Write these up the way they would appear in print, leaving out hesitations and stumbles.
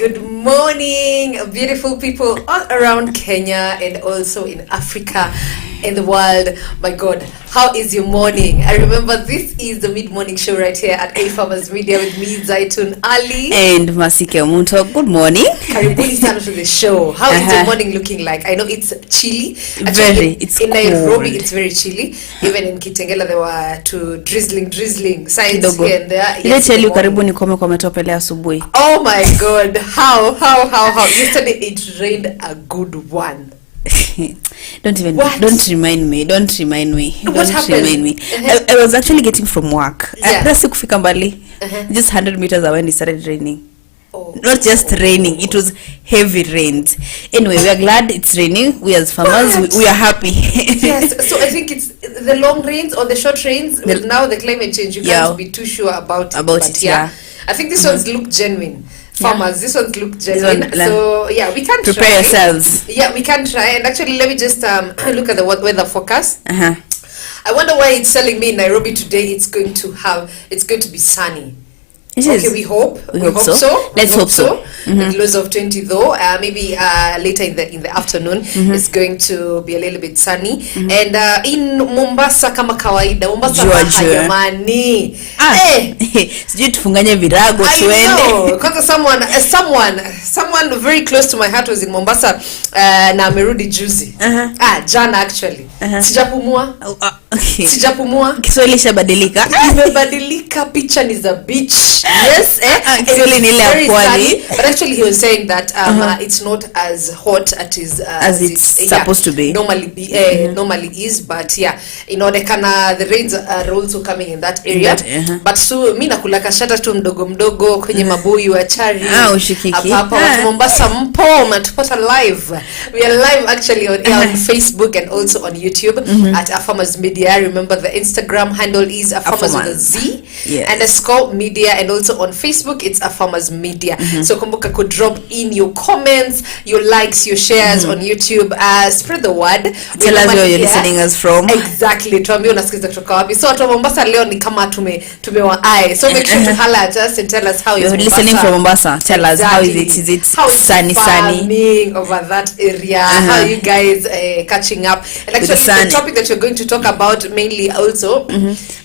Good morning, beautiful people all around Kenya and also in Africa and the world. My God, how is your morning? I remember this is the mid-morning show right here at A Farmers Media with me, Zaitun Ali. And Masike Omunto. Good morning. Karibuni sana to the show. How is your morning looking like? I know it's chilly. Actually, it's in cold. Nairobi, it's very chilly. Even in Kitengela, there were two drizzling signs here and there. Yes, tell you karibuni kome kwa metopele asubuhi. Oh my God. How? Yesterday it rained a good one. Don't remind me. What happened? I was actually getting from work. Yeah. Kufika mbali. Just 100 meters away and it started raining. Not just raining, it was heavy rains. Anyway, we are glad it's raining. We as farmers, we are happy. Yes, so I think it's the long rains or the short rains. Now the climate change, you can't be too sure about it. Yeah. I think this ones look genuine. Farmers, this ones look genuine. So yeah, we can prepare yourselves. Yeah, we can try. And actually, let me just look at the weather forecast. I wonder why it's telling me in Nairobi today it's going to be sunny. Okay, we hope so. Let's hope so. With lows of 20 though, maybe later in the afternoon it's going to be a little bit sunny. And in Mombasa kama kawaida, Mombasa jamani. Sijui tufunganye virago tuende. Because someone very close to my heart was in Mombasa na amerudi juzi. Jana actually. Sijapumua. Sijapumua. Kiswahili shabadilika. Imebadilika, picha ni za beach. Yes, actually nile sunny, but actually he was saying that it's not as hot as it's supposed to be. Normally is, but yeah, inaonekana the rains are also coming in that area. But so mimi nakula kashata tu mdogo kwenye mabuyu ya chari. Hapa watu Mombasa mpo mnatupata live. We are live actually on Facebook and also on YouTube at A Farmers Media. Remember the Instagram handle is A Farmers with a Z _media, and also on Facebook it's A Farmers Media. So kumbuka could drop in your comments, your likes, your shares on YouTube. Spread the word. Tell us where you're listening us from. Exactly. Tuambie unasikiza kutoka wapi. So watu wa Mombasa leo ni kama tumewaai. So make sure to holler at us and tell us how you're listening from Mombasa. Tell us how is it? Is it sunny over that area? How you guys catching up? And actually the topic that you're going to talk about mainly also,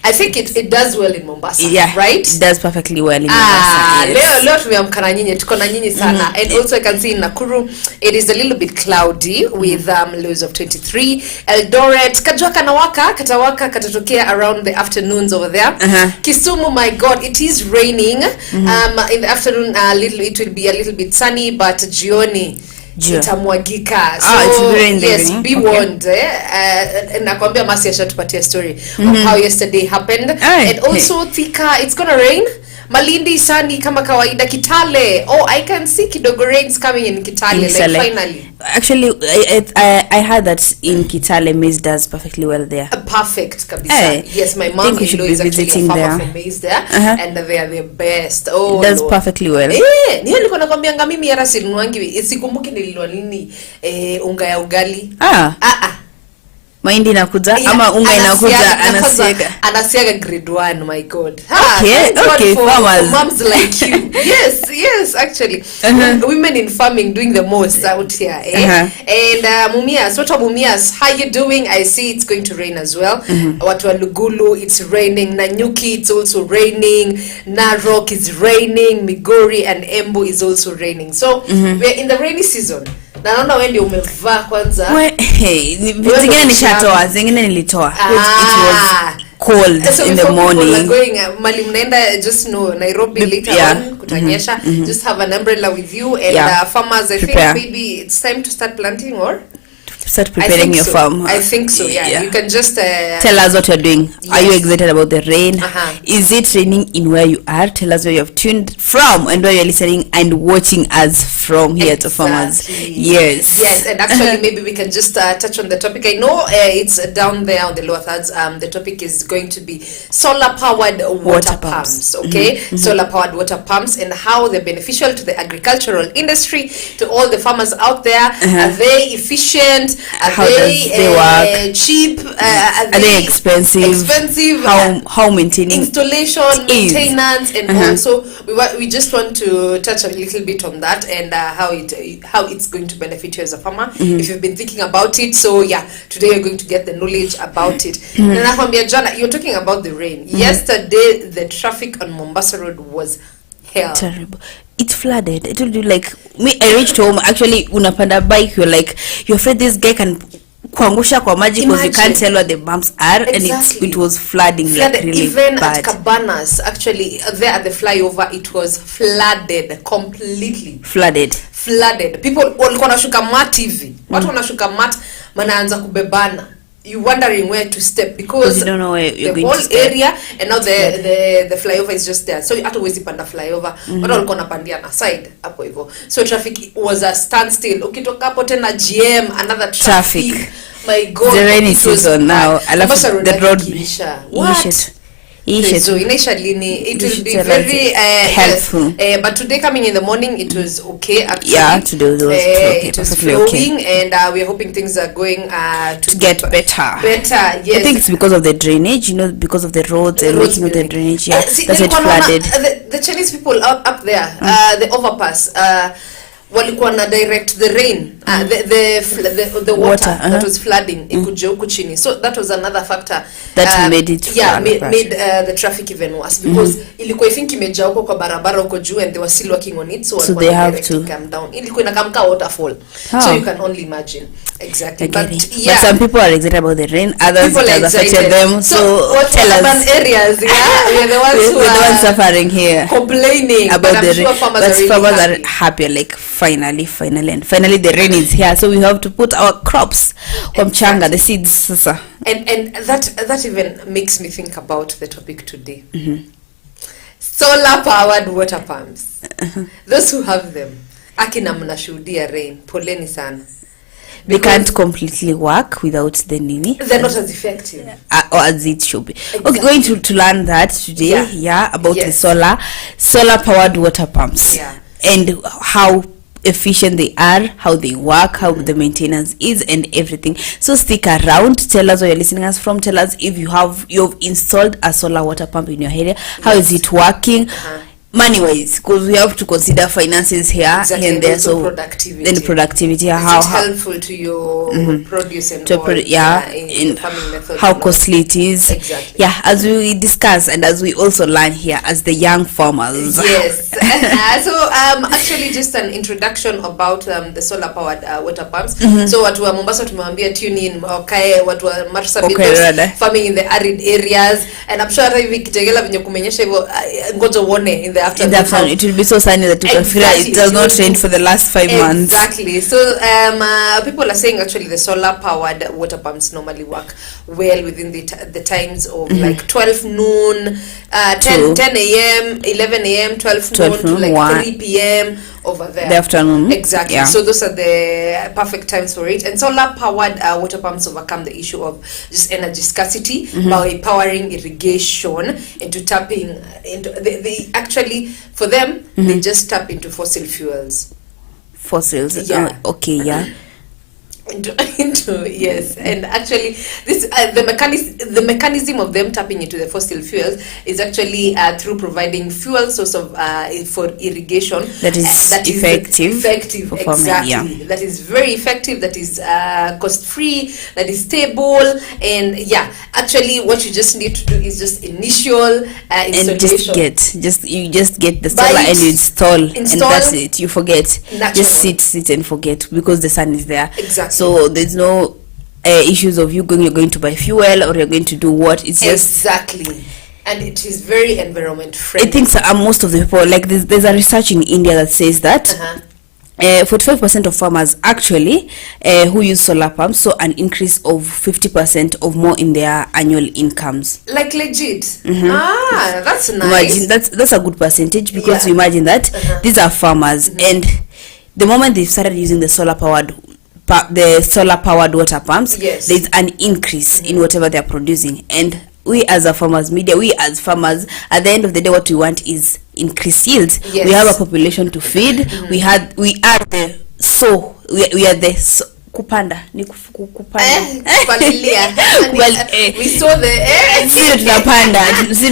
I think it does well in Mombasa. Yeah, right? It does perfectly well in Mombasa. Leo tumeamka na nyinyi, tuko na nyinyi sana. And also I can see in Nakuru it is a little bit cloudy with lows of 23. Eldoret kajua katawaka katatokea around the afternoons over there. Kisumu, my God, it is raining. In the afternoon it will be a little bit sunny, but jioni itamwagika. So yes, be warned. Nakwambia Masi ashatupatia story of how yesterday happened. And also Thika, it's gonna rain. Malindi sunny kama kawaida. Kitale, I can see kidogo rains coming in Kitale, like finally. Actually, I heard that in Kitale maize does perfectly well there. Perfect kabisa. Yes, my mom is actually a farmer from maize there, and they are the best. It does perfectly well. Niyo nilikuwa nakwambia mimi yara sinuangi, sikumbuki nililwa nini unga ya ugali. Mahindi inakuja ama unga inakuja anasiaga grade 1, my God. Okay, farmers. Moms like you. Yes, actually. Women in farming doing the most out here. And Mumias, what are Mumias? How you doing? I see it's going to rain as well. Watu wa Lugulu, it's raining. Nanyuki, it's also raining. Narok is raining. Migori and Embu is also raining. So we're in the rainy season. Naona wewe ndio umevaa kwanza. Zingine nilitoa. It was cold in the morning. Mali mnaenda, just know Nairobi later on kutanyesha. Just have an umbrella with you, and farmers, I think maybe it's time to start planting or start preparing your farm. I think so. Yeah. You can just tell us what you're doing. Yes. Are you excited about the rain? Is it raining in where you are? Tell us where you have tuned from and where you're listening and watching us from here to Farmers. Yes, and actually maybe we can just touch on the topic. I know it's down there on the lower thirds. The topic is going to be solar powered water pumps. Okay, solar powered water pumps and how they're beneficial to the agricultural industry, to all the farmers out there. Are they efficient? Are they work? Cheap? Are they expensive? How maintaining? Installation, maintenance, and also we just want to touch a little bit on that and how it's going to benefit you as a farmer if you've been thinking about it. So yeah, today you're going to get the knowledge about it. Jana, you're talking about the rain. Yesterday, the traffic on Mombasa Road was hell. Terrible. It flooded. I told you, like, me, I reached home. Actually, unapanda bike, you're afraid this guy can kuangusha kwa maji because you can't tell where the bumps are. Exactly. And it was flooding like really even bad. At Cabanas, actually, there at the flyover, it was flooded completely. Flooded. People walikuwa wanashuka mat hivi. Watu wanashuka mat, manaanza kubebana. You wondering where to step because you don't know where you're going whole to step. Area and now the flyover is just there, so hata huwezi panda flyover watu walikuwa wanapandia na side hapo hivyo, so traffic was a standstill. Ukitoka hapo tena GM another traffic. My god, the rainy season now. I love the road. So initially it will be very helpful. But today coming in the morning it was okay actually. Yeah, today was okay. It was flowing and we are hoping things are going to get better. Yes. I think it's because of the drainage, because of the roads and making of the drainage. Yeah, that's it flooded. The Chinese people up there, the overpass, walikuwa na direct the rain, the water that was flooding ikuje huku chini, so that was another factor that made it made the traffic even worse because ilikuwa I think imejaa huko kwa barabara huko juu and they were still working on it, so they have to come down. Ilikuwa inakamka waterfall, so you can only imagine. Exactly. But some people are excited about the rain, others it has affected them, so tell us areas. We are the ones who are the ones suffering here, complaining about the rain. Farmers are happy, like finally the rain is here, so we have to put our crops from mchanga, the seeds. And that even makes me think about the topic today. Solar powered water pumps. Those who have them, akina mnashuhudia rain, poleni sana. They can't completely work without the nini. They're not as effective. Or as it should be. Exactly. Okay, going to learn that today, about the solar powered water pumps. Yeah. And how efficient they are, how they work, how the maintenance is, and everything. So stick around. Tell us where you're listening us from. Tell us if you've installed a solar water pump in your area. How is it working? Money wise, because we have to consider finances here and there, so productivity, how helpful to your produce and in farming method, how costly it is. Exactly. As we discuss and as we also learn here as the young farmers. Yes. So actually just an introduction about the solar powered water pumps. So watu wa Mombasa tumewambia tune in, watu wa Marsabit farming in the arid areas, and I'm sure hivi Kitegela venye kumenyesha hivyo ngoja uone in the afternoon. It will be so sunny that it does not rain for the last 5 months. Exactly. So people are saying actually the solar powered water pumps normally work well within the times of like 12 noon, 10 a.m., 11 a.m., 12 noon to like 1. 3 p.m. over there. The afternoon. Exactly. So those are the perfect times for it. And solar powered water pumps overcome the issue of just energy scarcity by powering irrigation into tapping into they actually for them they just tap into fossil fuels. Into yes, and actually this the mechanism of them tapping into the fossil fuels is actually through providing fuel source of for irrigation that is effective for farming, exactly. That is very effective, that is cost free, that is stable, and actually what you just need to do is just initial installation and you just get the solar and you install and that's it. You forget, just sit and forget because the sun is there. Exactly. So there's no issues of you're going to buy fuel or you're going to do what. It's just and it is very environment friendly. I think most of the people, like there's a research in India that says that 45% of farmers actually who use solar pumps saw an increase of 50% of more in their annual incomes. Like legit. That's nice. Imagine that's a good percentage because you imagine that these are farmers and the moment they've started using the solar powered water pumps, there's an increase in whatever they're producing. And we as a farmers at the end of the day, what we want is increased yields. We have a population to feed. We are the kupanda ni kupanda kupalilia. Well, we saw the zile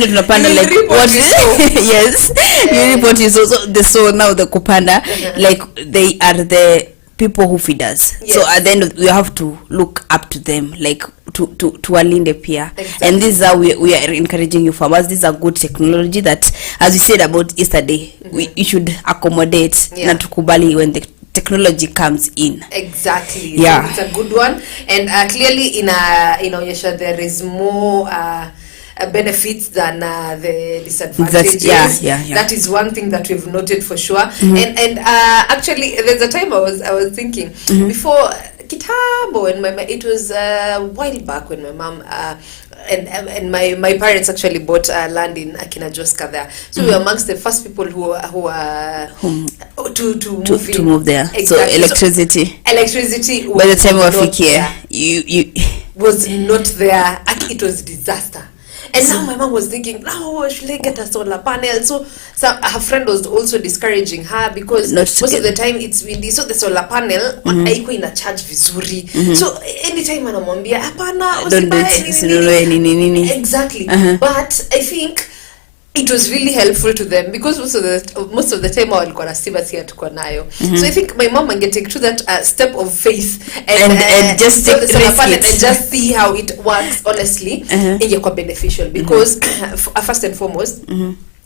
tunapanda like what yes you report is also the so now the kupanda like they are the people who feed us. Yes. So at the end we have to look up to them, like to walinde pia. Exactly. And this is how we are encouraging you farmers. This is a good technology that, as we said about yesterday, you should accommodate na tukubali when the technology comes in. Exactly. Yeah. So it's a good one, and clearly inaonyesha there is more benefits than the disadvantages. That is one thing that we've noted for sure. And actually there's a time I was thinking before kitambo, when it was a while back when my mom and my parents actually bought land in Akina Joska there. So we were amongst the first people who to move there. Exactly. So electricity by the time of here you was not there. It was disaster. And now my mom was thinking, should I get a solar panel? So her friend was also discouraging her because most of the time it's windy. So the solar panel haiko ina charge vizuri. So anytime anamwambia hapana usibae nini. Exactly. But I think it was really helpful to them because most of the time walikuwa na stima si hatukuwa nayo. So I think my mom can take to that step of faith and just take risk and just see how it works honestly. Ingekuwa beneficial because first and foremost,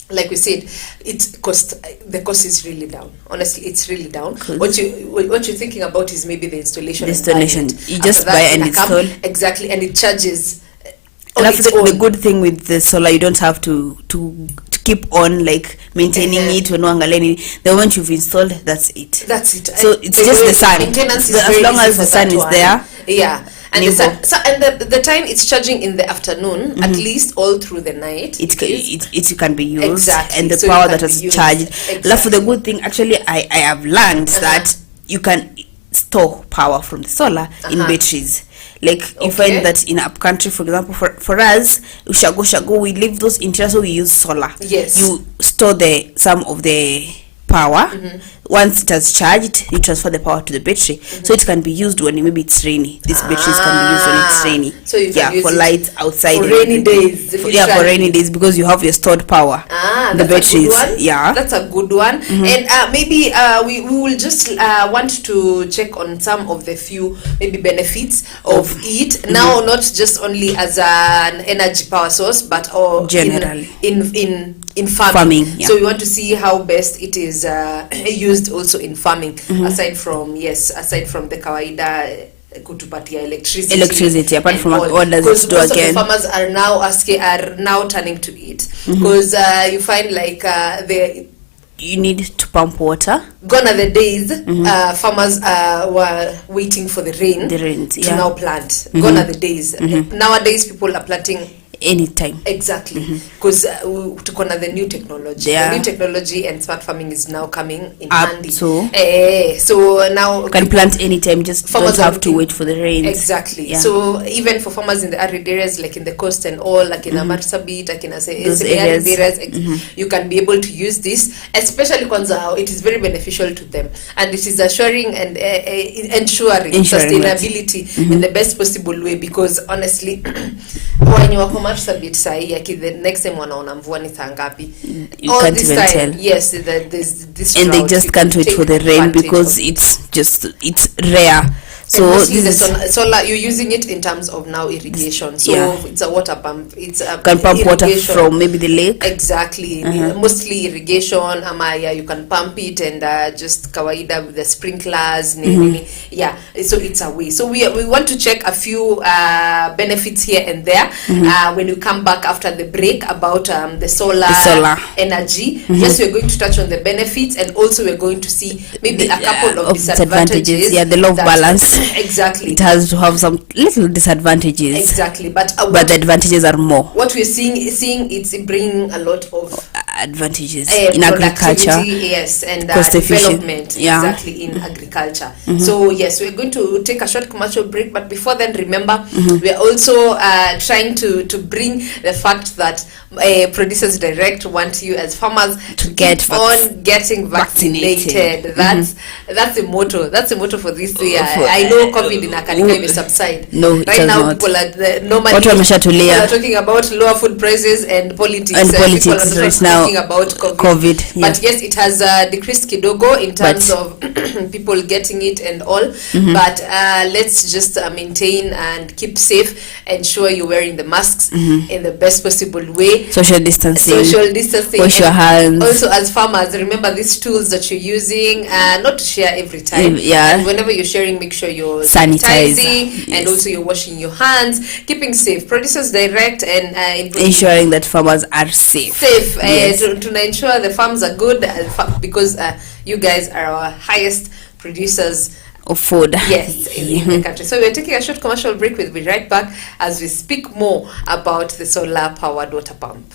like we said, the cost is really down. Honestly, it's really down. What you're thinking about is maybe the installation. You just buy and install. Exactly, and it charges. The good thing with the solar, you don't have to keep on like maintaining it when the moment you've installed, that's it. So it's just the sun. As long as the sun is there. Yeah. And the time it's charging in the afternoon, at least all through the night, it can be used. Exactly. And the so power that is charged. Exactly. For the good thing, actually, I have learned that you can store power from the solar in batteries. Like you find that in up country, for example, for us, Ushago, we leave those interior, so we use solar. Yes. You store some of the power. Once it has charged, you transfer the power to the battery, so it can be used when maybe it's rainy. These batteries can be used when it's rainy. So you can use for lights outside. For rainy days. For rainy days because you have your stored power. The that's batteries. A good one. Yeah, that's a good one. And maybe we will just want to check on some of the few maybe benefits of it now, not just only as an energy power source, but generally in farming. So we want to see how best it is used also in farming, aside from the kawaida kutupatia electricity apart from what does it do again. The farmers are now turning to it because you find like you need to pump water. Gone are the days farmers were waiting for the rain to now plant. Gone are the days. Nowadays people are planting anytime. Exactly, because tuko na the new technology. The new technology and smart farming is now coming in handy. So now you can plant anytime, just don't have to wait for the rain. Exactly. So even for farmers in the arid areas, like in the coast and all, like in Amarsabit, like in those areas, you can be able to use this, especially kwanza it is very beneficial to them, and it is assuring and ensuring sustainability in the best possible way, because honestly when you are Marsabit sai the next time wanaona mvua ni saa ngapi, you can't even tell. Yes, there's this and they just can't wait for the rain because it's rare. So this is solar. You're using it in terms of now irrigation. So it's a water pump. It's a can pump water from maybe the lake. Exactly. Mostly irrigation. You can pump it and just kawaida with the sprinklers. Yeah. So it's a way. So we want to check a few benefits here and there when we come back after the break about the solar energy. Yes, we're going to touch on the benefits, and also we're going to see maybe a couple of disadvantages. Yeah, the low balance. Exactly. It has to have some little disadvantages. Exactly. But the advantages are more. What we're seeing it's bringing a lot of advantages in agriculture. Yes, and cost efficient. development, Yeah. exactly, in agriculture. So yes, we're going to take a short commercial break, but before then, remember, we're also trying to bring the fact that Producers Direct want you as farmers to get on getting vaccinated. That's the motto. That's the motto for this year. I know COVID in Akanika will subside. No, it right does now not. people are normally Watu people wameshatulia. are talking about lower food prices and politics. And People are politics not right now, talking about COVID. yeah. But yes, it has decreased kidogo in terms of people getting it and all. But let's just maintain and keep safe. Ensure you're wearing the masks in the best possible way. Social distancing. Wash your hands. Also, as farmers, remember these tools that you're using, not to share every time. Yeah. And whenever you're sharing, make sure you're Sanitize. sanitizing, and also you're washing your hands, keeping safe. Producers Direct and ensuring that farmers are safe. Yes. To ensure the farms are good, because you guys are our highest producers Of food. yes in the country. So we're taking a short commercial break. We'll be right back as we speak more about the solar powered water pump.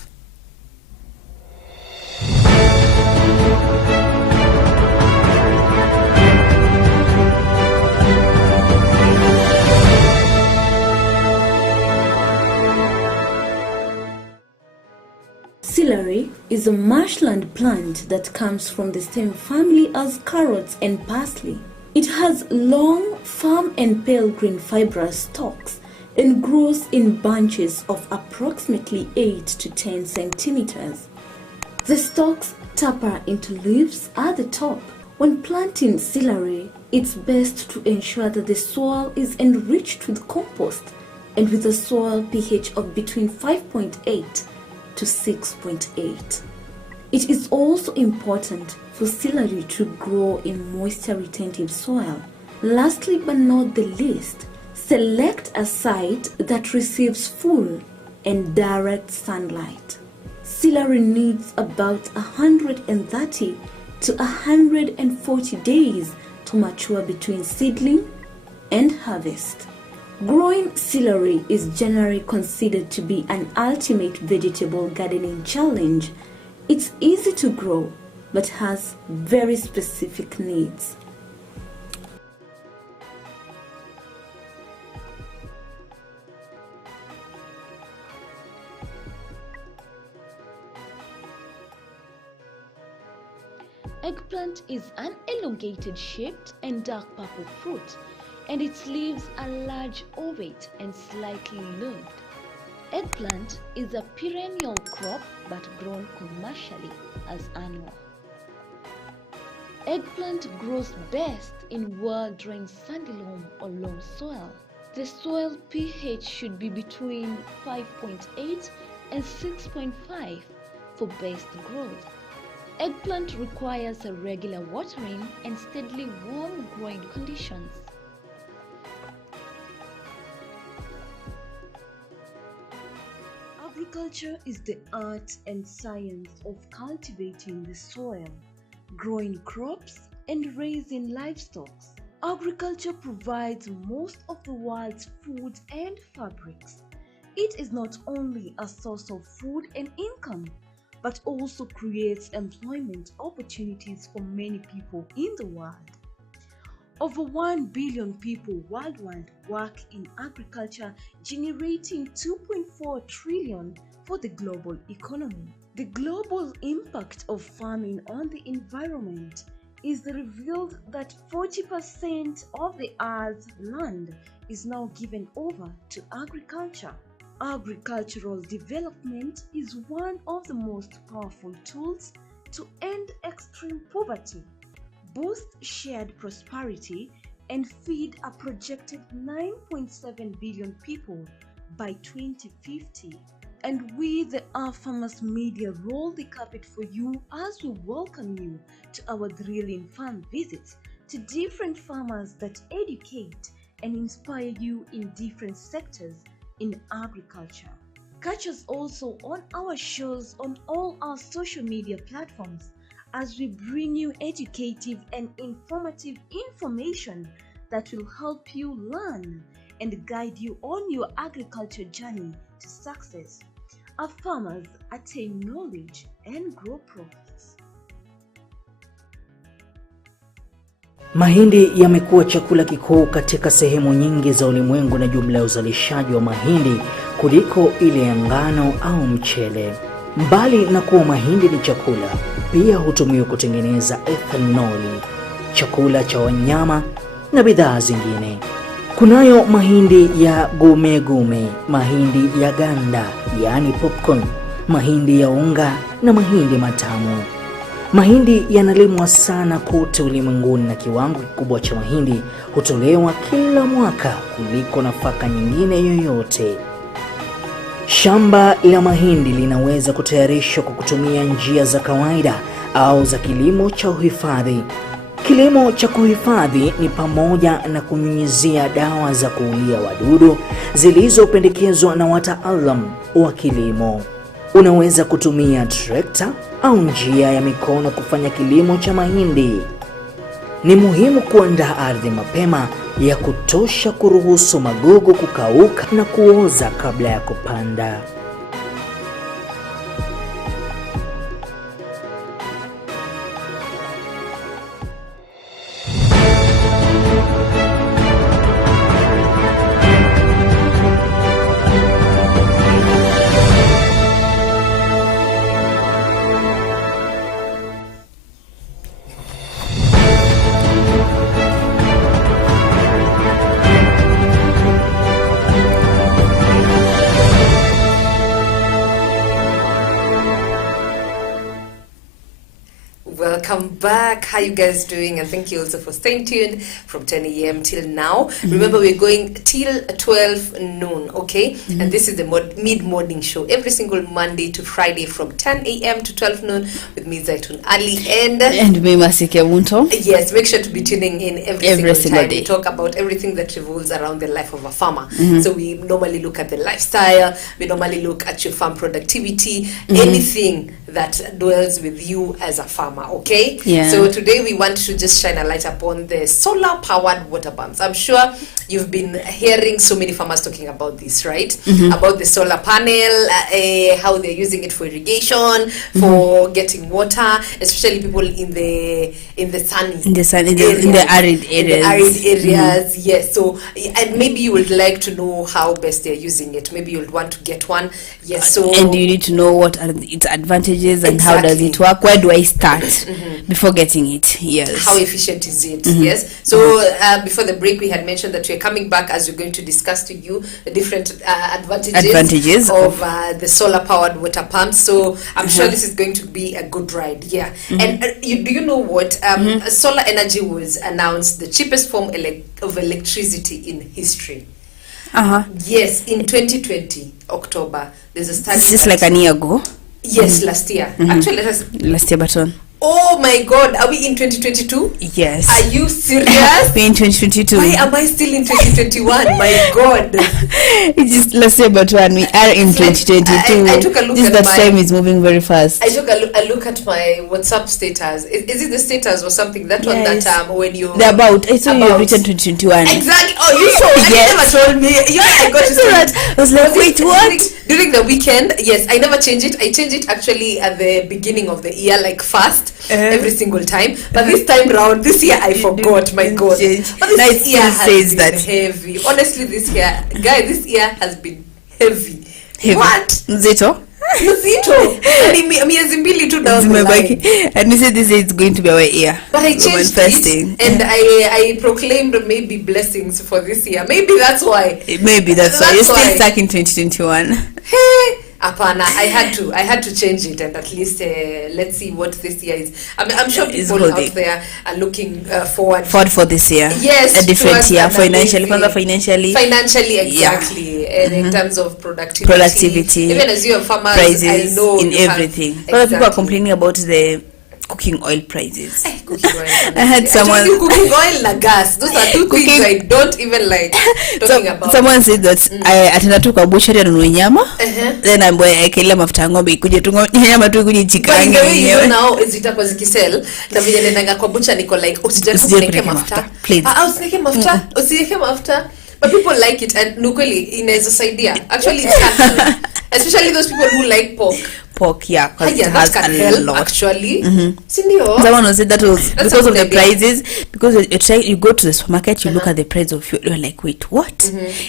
Celery is a marshland plant that comes from the same family as carrots and parsley. It has long, firm and pale green fibrous stalks and grows in bunches of approximately 8 to 10 centimeters. The stalks taper into leaves at the top. When planting celery, it's best to ensure that the soil is enriched with compost and with a soil pH of between 5.8 to 6.8. It is also important for celery to grow in moisture-retentive soil. Lastly but not the least, select a site that receives full and direct sunlight. Celery needs about 130 to 140 days to mature between seedling and harvest. Growing celery is generally considered to be an ultimate vegetable gardening challenge. It's easy to grow, but has very specific needs. Eggplant is an elongated shaped and dark purple fruit, and its leaves are large, ovate and slightly lobed. Eggplant is a perennial crop but grown commercially as annual. Eggplant grows best in well-drained sandy loam or loam soil. The soil pH should be between 5.8 and 6.5 for best growth. Eggplant requires a regular watering and steadily warm growing conditions. Agriculture is the art and science of cultivating the soil, growing crops, and raising livestock. Agriculture provides most of the world's food and fabrics. It is not only a source of food and income, but also creates employment opportunities for many people in the world. Over 1 billion people worldwide work in agriculture, generating 2.4 trillion for the global economy. The global impact of farming on the environment is revealed that 40% of the Earth's land is now given over to agriculture. Agricultural development is one of the most powerful tools to end extreme poverty, boost shared prosperity, and feed a projected 9.7 billion people by 2050. And we, the Our Farmers Media, roll the carpet for you as we welcome you to our thrilling farm visits to different farmers that educate and inspire you in different sectors in agriculture. Catch us also on our shows on all our social media platforms as we bring you educative and informative information that will help you learn and guide you on your agriculture journey to success. our farmers attain knowledge and grow profits. Mahindi yamekuwa chakula kikuu katika sehemu nyingi za ulimwengu na jumla ya uzalishaji wa mahindi kuliko ile ya ngano au mchele. Mbali na kuwa mahindi ni chakula, pia hutumiwa kutengeneza ethanoli, chakula cha wanyama na bidhaa zingine. Kunayo mahindi ya gume, mahindi ya ganda, yani popcorn, mahindi ya unga na mahindi matamu. Mahindi yanalimwa sana kote ulimwenguni na kiwango kikubwa cha mahindi hutolewa kila mwaka kuliko nafaka nyingine yoyote. Shamba la mahindi linaweza kutayarishwa kwa kutumia njia za kawaida au za kilimo cha uhifadhi. Kilimo cha kuhifadhi ni pamoja na kunyunyizia dawa za kuulia wadudu zilizopendekezwa na wataalamu wa kilimo. Unaweza kutumia trekta au njia ya mikono kufanya kilimo cha mahindi. Ni muhimu kuandaa ardhi mapema ya kutosha kuruhusu magugu kukauka na kuoza kabla ya kupanda. Welcome back. How you guys doing? And thank you also for staying tuned from 10 a.m. till now. Remember, we're going till 12 noon, okay? And this is the mid-morning show every single Monday to Friday from 10 a.m. to 12 noon with me, Zaitun Ali, and me, Masike Munto. Yes, make sure to be tuning in every single time. Day. We talk about everything that revolves around the life of a farmer. So we normally look at the lifestyle, we normally look at your farm productivity, anything that dwells with you as a farmer, okay? Yeah. So today we want to just shine a light upon the solar powered water pumps. I'm sure you've been hearing so many farmers talking about this, right? About the solar panel, how they're using it for irrigation, for getting water, especially people in the sunny in the arid areas. In the arid areas, yes. So, and maybe you would like to know how best they're using it. Maybe you'll want to get one. Yes. So, and you need to know what are its advantages and how does it work. Where do I start before getting it? Yes. How efficient is it? Yes. So before the break, we had mentioned that we're coming back as we're going to discuss to you the different advantages of the solar powered water pumps. So I'm sure this is going to be a good ride. Yeah. And do you know what? Solar energy was announced the cheapest form of electricity in history. Yes, in 2020 October. There's a study. This is like an year ago. Yes, last year. Actually, last year, but oh my God, are we in 2022? Yes. Are you serious? We're in 2022. Why am I still in 2021? My God. It's just last year, but when we are in 2022. I took a look at the time is moving very fast. I took a look at my WhatsApp status. Is it the status or something? That one that when you... The about. I saw you written 2021. Exactly. Oh, you saw. Yes. You never told me. I got to see that. I was like, wait, what? During the weekend, yes, I never changed it. I changed it actually at the beginning of the year, like fast. Every single time, but this time round, this year I forgot. My God, but this year has been heavy. Honestly, this year has been heavy. What? Mzito. Miezi mbili tu down the line. And we said this is going to be our year. But I changed it, and I proclaimed maybe blessings for this year. Maybe that's why. Maybe that's why you're still stuck in 2021. Hey. Apana, I had to change it, and at least let's see what this year is. I'm sure people out there are looking forward for this year. Yes, a different year financially, exactly, and in terms of productivity. Even as you are farmers, prices, I know in everything. Exactly. A lot of people are complaining about the cooking oil prices. Cooking oil. I had someone cooking oil and gas. Those are two things I don't even like talking about. Someone said that atenda tu kwa butchery anunue nyama. Then ambaye akaila mafuta ng'ombe ikuje tu nyama tu ikuje chikange. By the way, now zitakuwa zikisell na vile nenda kwa butcher niko like usijaribu mafuta. Usiweke mafuta. But people like it, and nukweli inaweza saidia. Actually it's healthy. especially those people who like pork, yeah, because it that has can a help lot. actually. Someone was said that was That's because a of the good idea. prices, because you're trying, you go to the supermarket, you look at the price of fuel, you're like, wait, what?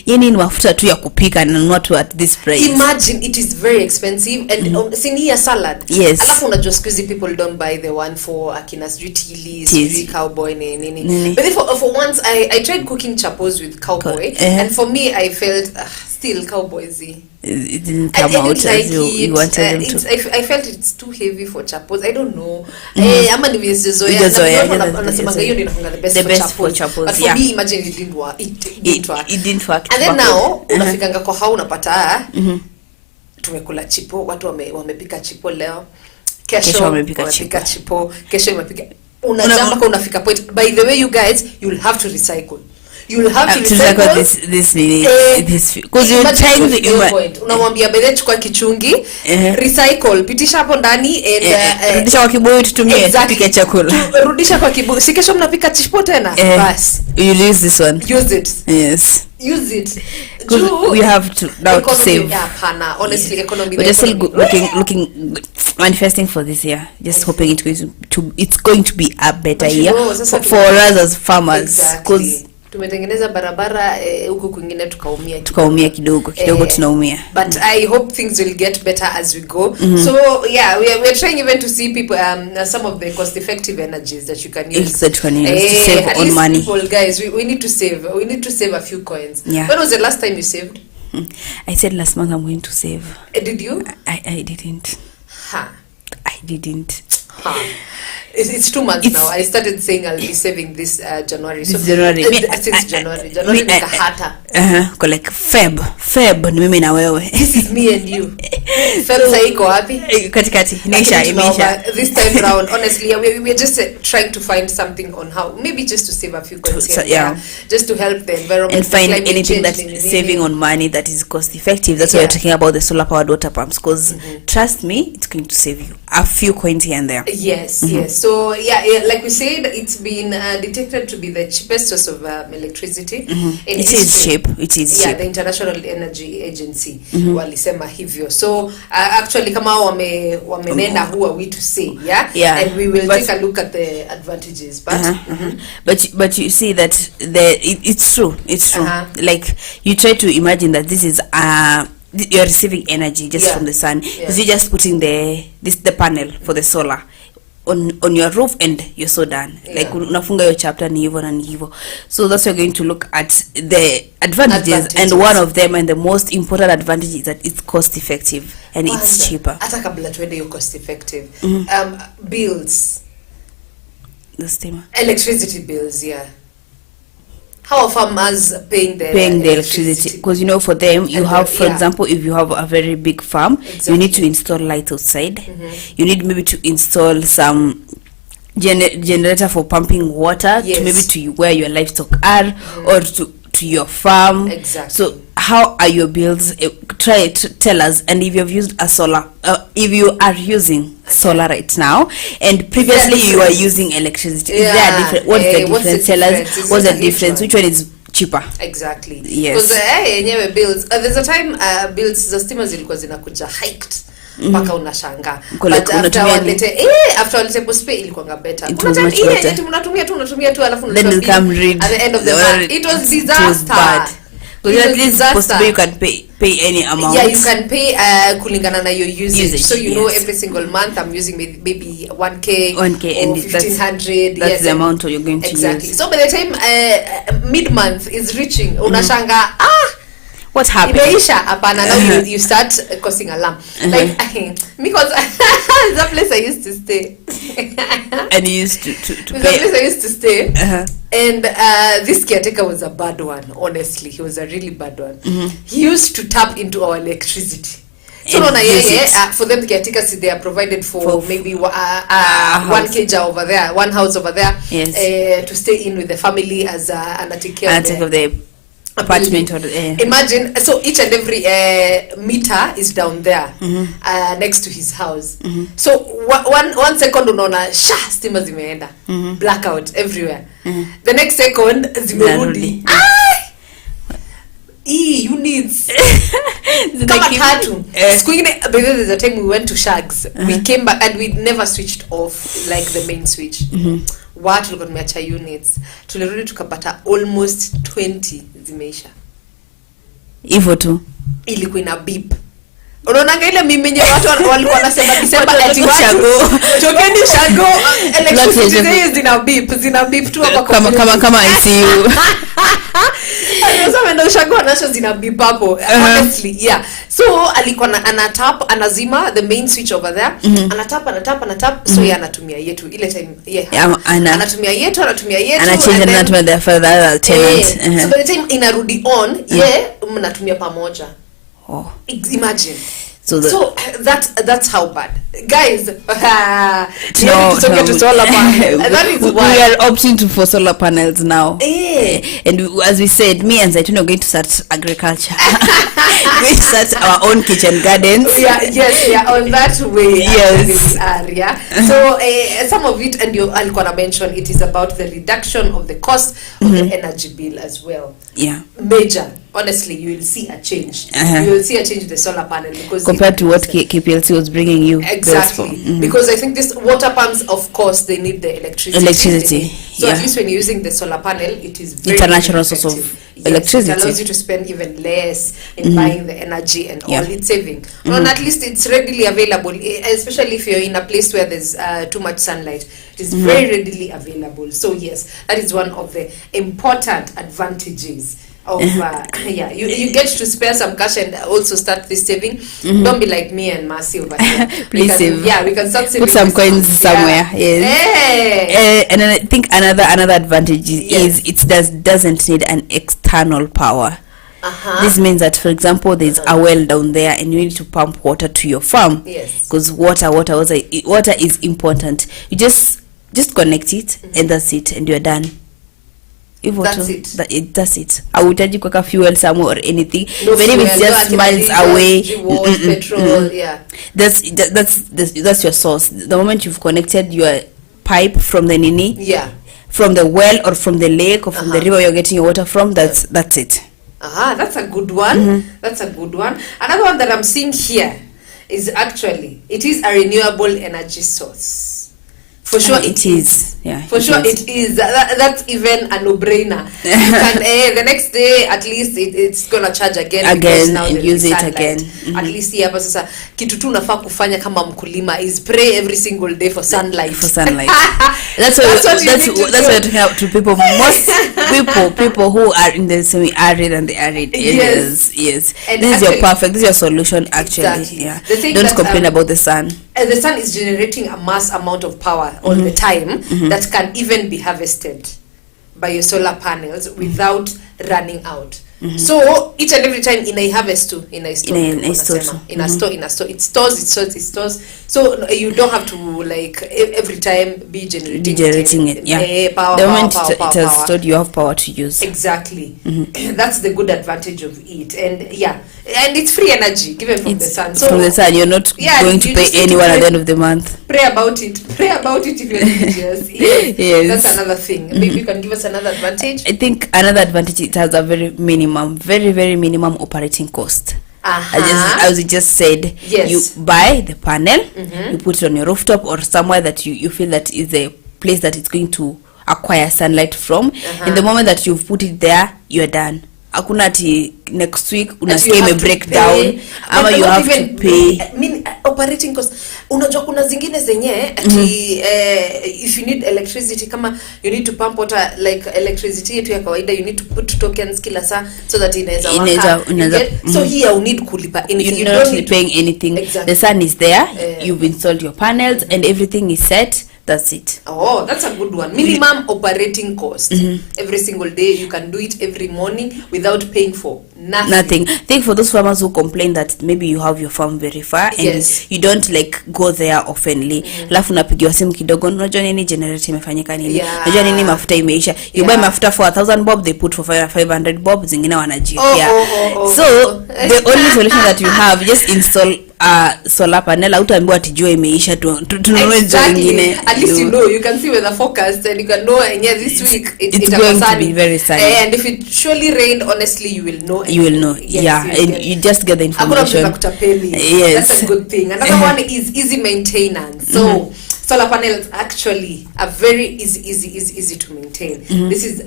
Yani ni mafuta tu ya kupika na not at this price. Imagine it is very expensive and sini salad. Yes. Alafu unajua squeezy people don't buy the one for akina chilies, cowboy nini. But then for once I tried cooking chapos with cowboy and for me I felt still cowboysy. It didn't come out as you wanted them to. I felt it's too heavy for chapos. I don't know. Ama ni vizoea. Wanasemanga hiyo ndio inafunga the best for chapos. But for me, imagine it didn't work. It didn't work. And then now unafikanga kwa hao unapata tumekula chipo, watu wamepika chipo leo. Kesho wamepika chipo. Kesho wamepika. Unajamba kwa unafika point. By the way, you guys, you'll have to recycle. You'll have to recycle this because you're trying to point. Unamwambia bebe chukua kichungi, recycle, pitisha hapo ndani and rudisha kwa kibuyu tutumie tupike chakula. Rudisha kwa kibuyu. Si kesho mnapika chipo tena? Bas. You use this one. Use it. Yes. Use it. We have to now to save. Honestly, economy. We're just still looking manifesting for this year. Just hoping it's going to be a better year for us as farmers. Because tumetengeneza barabara huko kwingine tukaumia kidogo tunaumia, but I hope things will get better as we go. So yeah, we're trying even to see people some of the cost effective energies that you can use to save at on least money. People, guys, we need to save a few coins. Yeah. When was the last time you saved? I said last month I'm going to save. Did you? I didn't. I didn't. It's 2 months now. I started saying I'll be saving this January. So January. Since January nikahata. Like Feb ni mimi na wewe. This is me and you. Feb sasa iko wapi? Katikati. Imeisha. This time round, honestly, we're just trying to find something on how maybe just to save a few coins here. Yeah. Just to help the environment and find anything that's saving on money that is cost effective. That's why we're talking about the solar powered water pumps, because trust me, it's going to save you a few coins here and there. Yes. So yeah, like we said, it's been detected to be the cheapest source of electricity. It is cheap. The International Energy Agency walisema hivyo. So actually kama wamenena who are we to say, and we will take a look at the advantages. But you see that it's true. Like you try to imagine that this is you're receiving energy just from the sun, because you're just putting the panel for the solar on your roof and you're so done. Like unafunga your chapter ni hivyo na ni hivyo. So that's why we're going to look at the advantages, and one of them and the most important advantage is that it's cost effective and it's cheaper. Hata kabla tuende hiyo cost effective. Bills. The steamer. Electricity bills, How are farmers paying the electricity? Because for them, you have, for example, if you have a very big farm, you need to install lights outside. You need maybe to install some generator for pumping water to maybe to where your livestock are or to your farm. Exactly. So how are your bills? Try to tell us. And if you have used a solar, if you are using solar right now, and previously you were using electricity, is there a difference? What's the difference? Tell us. What's the difference? Which one is cheaper? Exactly. Yes. Because bills. There's a time bills za stima zilikuwa zinakuja hiked. Mpaka unashanga. But after walete postpay ilikuwa better. Unatumia tu alafu then you come read at the end of the month. It was disaster. Because at least postpay you can pay any amount. Yeah, you can pay kulingana na your usage. So know every single month I'm using maybe 1k or and 1500. That's the amount you're going to use. Exactly. So by the time mid-month is reaching, unashanga what happened? Imeisha apana. Now you start causing alarm. Like because the place I used to stay. And you used to pay. The place I used to stay. And this caretaker was a bad one. Honestly, he was a really bad one. He used to tap into our electricity. So for them, the caretakers, they are provided for maybe 1 kg over there, one house over there, to stay in with the family as and take care of the apartment. Imagine, so each and every meter is down there next to his house. So one second unaona stima zimeenda, blackout everywhere. The next second zimerudi. units kama tatu. Siku ingine there's a time we went to Shags. We came back and we never switched off like the main switch. Watu tulikuwa tumeacha units. Tulirudi tukapata almost 20 zimeisha. Hivyo tu. Ilikuwa ina beep. Unaona ile mimenye watu walikuwa wanasema ati watu tokeni Shago electricity zina beep tu hapa kama ICU. Sasa wenda Shago anasho zina beep hapo. Honestly, yeah. So alikuwa anatap anazima the main switch over there. Anatap so yeye anatumia yetu ile time anatumia yetu anatumia the further tenant. So by the time inarudi on mnatumia pamoja. Oh. Imagine. So that's how bad, guys. No. To solar panels. That is why we are opting for solar panels now. And as we said, me and Zaitun are going to start agriculture. We start our own kitchen gardens. Yeah, on that way. Yes. Area. So some of it, and I'm gonna mention, it is about the reduction of the cost of the energy bill as well. Yeah. Major. Honestly, you will see a change. You will see a change in the solar panel because compared to what KPLC was bringing you. Exactly. Because I think this water pumps, of course, they need the electricity. So at least when you're using the solar panel, it is very international source of electricity. It allows you to spend even less in buying the energy and all. It's saving. And at least it's readily available, especially if you're in a place where there's too much sunlight. It is very readily available. So yes, that is one of the important advantages of you get to spare some cash and also start this saving. Don't be like me and Marcy over here. Please save. We can start saving. Put some coins somewhere. Yes. And then I think another advantage is it doesn't need an external power. This means that, for example, there's a well down there and you need to pump water to your farm. Yes. Because water is important. You just connect it and that's it, and you're done. That's it. I would tell you cook a fuel somewhere or anything. No, even if it's just miles away. Petrol, That's your source. The moment you've connected your pipe from the nini, from the well or from the lake or from the river you're getting your water from, that's it. That's a good one. That's a good one. Another one that I'm seeing here is actually, it is a renewable energy source. For sure it is. Yeah. For sure it is. That's even a no-brainer. You can the next day at least it's gonna charge again because now and use it again. At least hapa sasa kitu tu unafaa kufanya kama mkulima is pray every single day for sunlight. That's what we're talking about to people. Most people who are in the semi-arid and the arid areas. Yes. And this is your solution actually. Exactly. Yeah. Don't complain about the sun. The sun is generating a mass amount of power all the time that can even be harvested by your solar panels without running out. So each and every time in a harvest too, it stores. So you don't have to like every time be generating it. Yeah. The moment it has stored, you have power to use. Exactly. That's the good advantage of it, and it's free energy given from the sun. So from the sun, you're not going to pay anyone at the end of the month. Pray about it if you're religious. Yes. That's another thing. Maybe you can give us another advantage. I think another advantage, it has a very very minimum operating cost. As you just said, you buy the panel, you put it on your rooftop or somewhere that you feel that is a place that it's going to acquire sunlight from. And the moment that you've put it there, you're done. Hakuna ati next week unasikia ime break down ama you have to pay. I mean, operating cost. Unajua kuna zingine zenye ati if you need electricity, kama you need to pump water, like electricity yetu ya kawaida, you need to put tokens kila saa so that inaweza waka. So here you need kulipa anything. You don't need paying anything. Exactly. The sun is there, you've installed your panels and everything is set. That's it. Oh, that's a good one. Minimum operating cost. Every single day, you can do it every morning without paying for nothing. Think for those farmers who complain that maybe you have your farm very far and you don't like go there oftenly. Alafu unapigiwa simu kidogo, unajua nini generator imefanyika nini? Unajua nini mafuta imeisha. You buy mafuta for 1000 bob, they put for 500 bob, zingine wanajiwekea. So, the only solution that you have, just install solar panel. Utaambiwa ati jua imeisha tununue jua nyingine. At least you can see weather forecast and you can know this week it's going to be very sunny. And if it surely rained, honestly you will know and you will know. yes, Yeah, you and get- you just get the Hakuna mtu information. atakutapeli. Yes. That's a good thing. Another one is easy maintenance. So solar panels actually are very easy to maintain. This is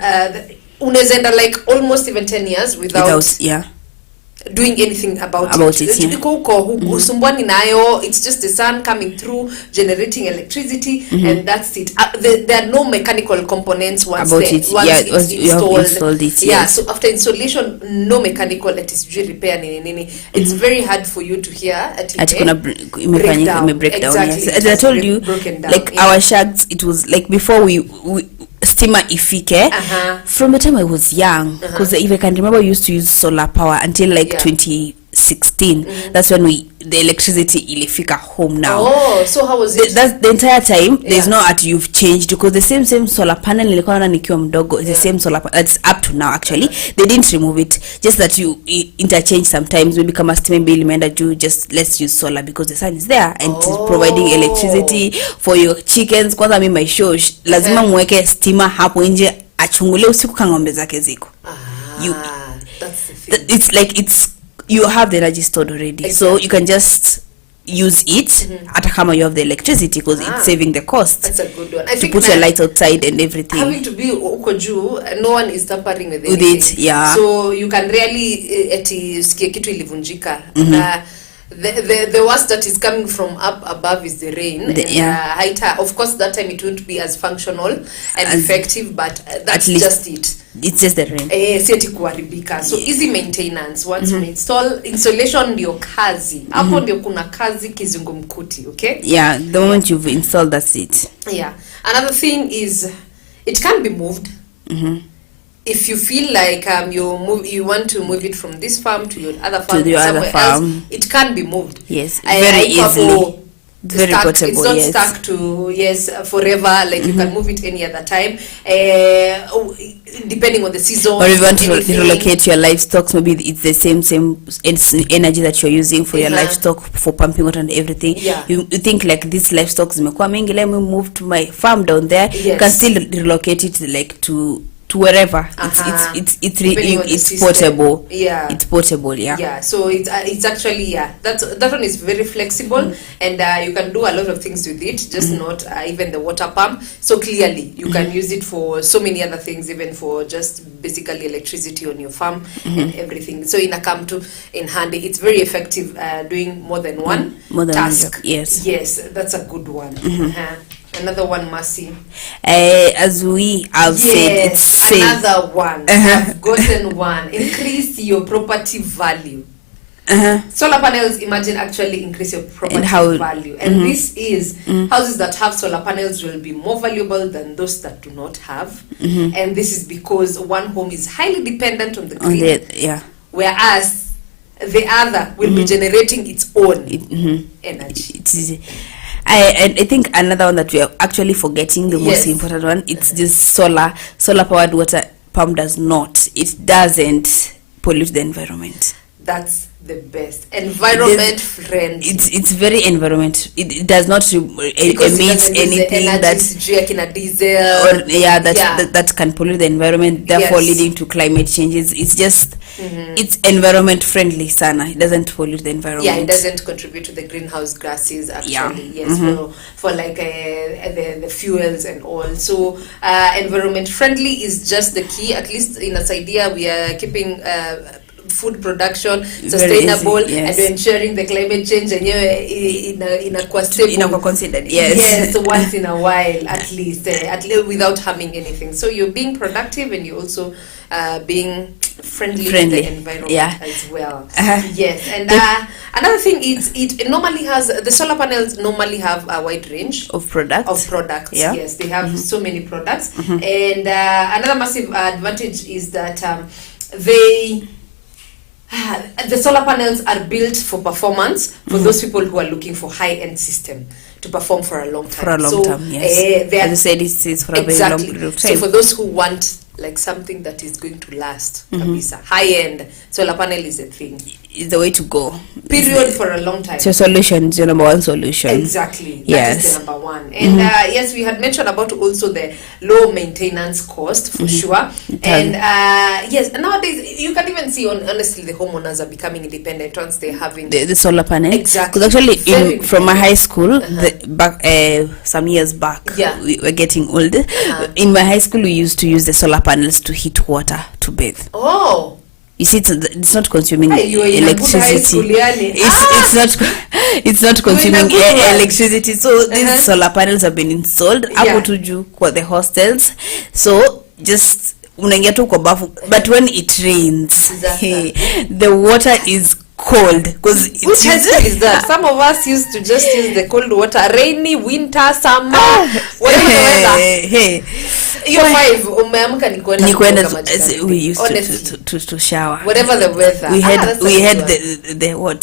unaweza enda like almost even 10 years without yeah, doing anything about it. yeah. Iko huko husumbwani nayo. It's just the sun coming through generating electricity and that's it. There are no mechanical components once About the, it. once Yeah, it's you have installed it, yeah, yes. so after installation no mechanical repair nini. It's very hard for you to hear ati kuna breakdown. Exactly. Yes, as I told you, like our shacks, it was like before we steamer ifike. From the time I was young, because if I can remember, we used to use solar power until like 2016. That's when the electricity ilifika home now. Oh, so how was it? That's the entire time. There's no at you've changed, because the same solar panel nilikuwa naona nikiwa mdogo, the same solar panel. That's up to now actually. They didn't remove it, just that you interchange sometimes. Maybe kama steam bill imeenda juu, just let's use solar because the sun is there and it's providing electricity for your chickens. Kwanza mimi my show lazima muweke steamer hapo nje achungulie usiku kama ng'ombe zake ziko. That's the thing. It's like you have the energy stored already, so you can just use it hata kama you have the electricity, because it's saving the cost. That's a good one. I to think put your lights outside and everything. Having to be uko juu, no one is tampering with With anything. it, yeah. So you can really eti sikia kitu ilivunjika. The worst that is coming from up above is the rain. Of course, that time it won't be as functional and effective, but that's just it. It's just the rain. Si eti kuharibika. So easy maintenance. Once you install, installation ndio kazi. Hapo ndio kuna kazi kizungumkuti, okay? Yeah, the moment you've installed, that's it. Yeah. Another thing is it can be moved. If you feel like you want to move it from this farm to your other farm, To the other somewhere farm. else, it can be moved. Yes, very easily. Very portable, it's not yes. stuck to forever. Like you can move it any other time, depending on the season. Or if you want to anything. relocate your livestock, maybe it's the same energy that you're using for your livestock, for pumping water and everything. Yeah. You think like this livestock zimekuwa mingi, let me move to my farm down there. Yes. You can still relocate it like to wherever. It's portable. Yeah, it's portable. Yeah, so it's actually that one is very flexible, and you can do a lot of things with it, just not even the water pump. So clearly you can use it for so many other things, even for just basically electricity on your farm and everything. So in handy, it's very effective doing more than one task. Yes, that's a good one. Another one, Mercy. As we have said, it's safe. Another one. I've gotten one. Increase your property value. Solar panels, imagine, actually increase your property value. And this is houses that have solar panels will be more valuable than those that do not have. And this is because one home is highly dependent on the grid. Whereas the other will be generating its own energy. I think another one that we are actually forgetting, the most important one, it's this solar powered water pump it doesn't pollute the environment. That's the best. Environment friendly. It's very environment. It does not emit anything that diesel or that can pollute the environment, therefore leading to climate changes. It's just it's environment friendly sana. It doesn't pollute the environment. Yeah, it doesn't contribute to the greenhouse gases actually. For like the fuels and all. So environment friendly is just the key. At least in this idea we are keeping food production sustainable and ensuring the climate change inakuwa stable, considered once in a while at least without harming anything. So you're being productive and you also being friendly to the environment as well. Yes, and another thing is it normally has the solar panels normally have a wide range of products. Yes, they have so many products. And another massive advantage is that the solar panels are built for performance for those people who are looking for high-end system to perform for a long time. As you said, it's for a very long period of time. So for those who want like something that is going to last, high-end solar panel is a thing. is the way to go. Period. For a long time. It's your solution. It's your number one solution. Exactly. That Yes. is the number one. And yes, we had mentioned about also the low maintenance cost for sure. And yes, nowadays you can even see honestly the homeowners are becoming independent once they're having The solar panel. Exactly. Because actually, Very from my high school, some years back, Yeah. we were getting old. In my high school, we used to use the solar panels to heat water to bathe. Oh. You see, it's not consuming Hey, you were in a good high electricity. school, yani. It's not consuming good one. electricity. So these solar panels have been installed hapo tu juu kwa the hostels. So just unaingia tu kwa bafu, but when it rains, the water is cold because which high school is that? Some of us used to just use the cold water, rainy, winter, summer, whatever the weather. You're 5, umeamka ni kwenda we used to shower whatever the weather. We had the what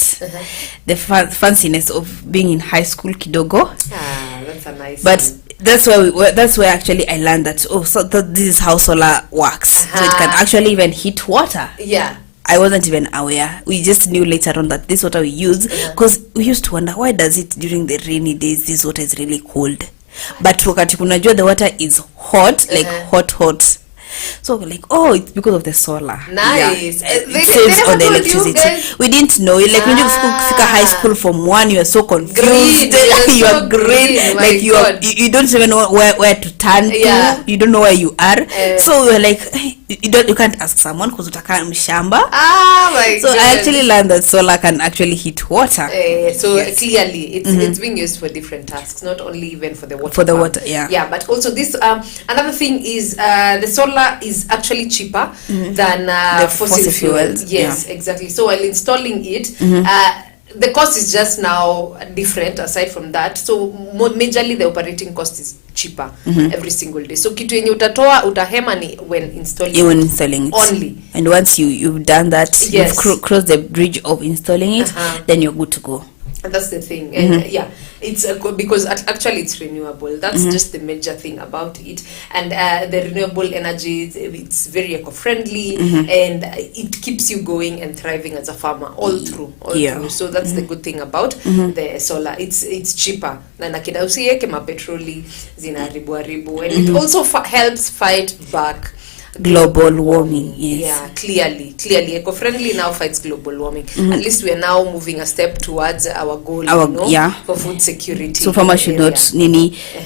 the fanciness of being in high school kidogo. That's a nice but one. that's where actually I learned that this is how solar works. So it can actually even heat water. Yeah. I wasn't even aware. We just knew later on that this water we use, because we used to wonder, why does it during the rainy days this water is really cold, but wakati kunajua the water is hot, like hot. So we're like, oh, it's because of the solar. Nice. It saves on the electricity. We didn't know. Like when you fika high school from 1, you are so confused. Green. You are green. Like you don't even know where to turn to. You don't know where you are. So we're like, you can't ask someone because utakaa mshamba. So I actually learned that solar can actually heat water. Clearly it's being used for different tasks, not only even for the water. For the water, yeah. Yeah, but also this another thing is the solar is actually cheaper than the fossil fuels. Yes, exactly. So while installing it, the cost is just now different aside from that. So majorly the operating cost is cheaper every single day. So kitu yenye utahema ni when installing it only. And once you've done that, you've crossed the bridge of installing it, then you're good to go. And that's the thing. And it's because actually it's renewable. That's just the major thing about it. And the renewable energy, it's very eco-friendly, and it keeps you going and thriving as a farmer all through. So that's the good thing about the solar. It's cheaper. Na nakida usiweke mapetroli zinaharibu, and it also helps fight back global warming. Yeah, clearly eco-friendly now fights global warming. At least we are now moving a step towards our goal, for food security. So farmers should not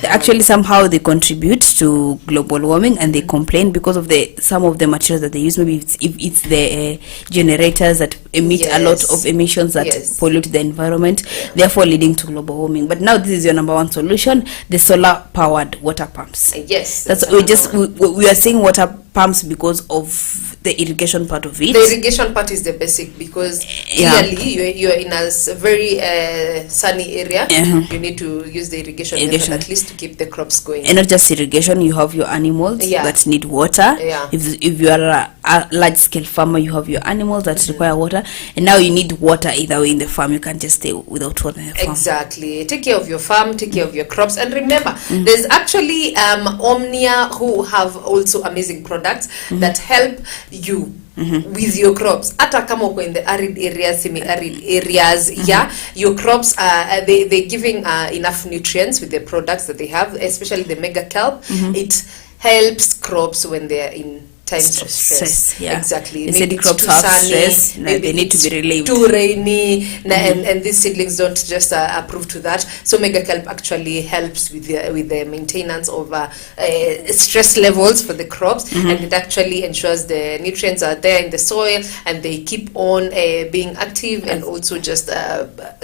actually somehow they contribute to global warming, and they complain because of some of the materials that they use. Maybe it's the generators that emit a lot of emissions that pollute the environment, therefore leading to global warming. But now this is your number one solution, the solar powered water pumps. That's we are saying water pumps because of the irrigation part of it. The irrigation part is the basic, because clearly you're in a very sunny area. You need to use the irrigation method at least to keep the crops going. And not just irrigation, you have your animals that need water. If you are a large scale farmer, you have your animals that require water, and now you need water either way in the farm. You can't just stay without water in the farm. Exactly. Take care of your farm, take care of your crops, and remember there's actually Omnia who have also amazing products that help you with your crops. Hata kama uko in the arid areas, semi-arid areas, your crops they're giving enough nutrients with the products that they have, especially the mega kelp. It helps crops when they are in times of stress. Exactly. They maybe said crops it's too have sunny, stress, they need to be relieved. Too rainy, and these seedlings don't just approve to that. So mega kelp actually helps with the maintenance of stress levels for the crops, and it actually ensures the nutrients are there in the soil and they keep on being active and also just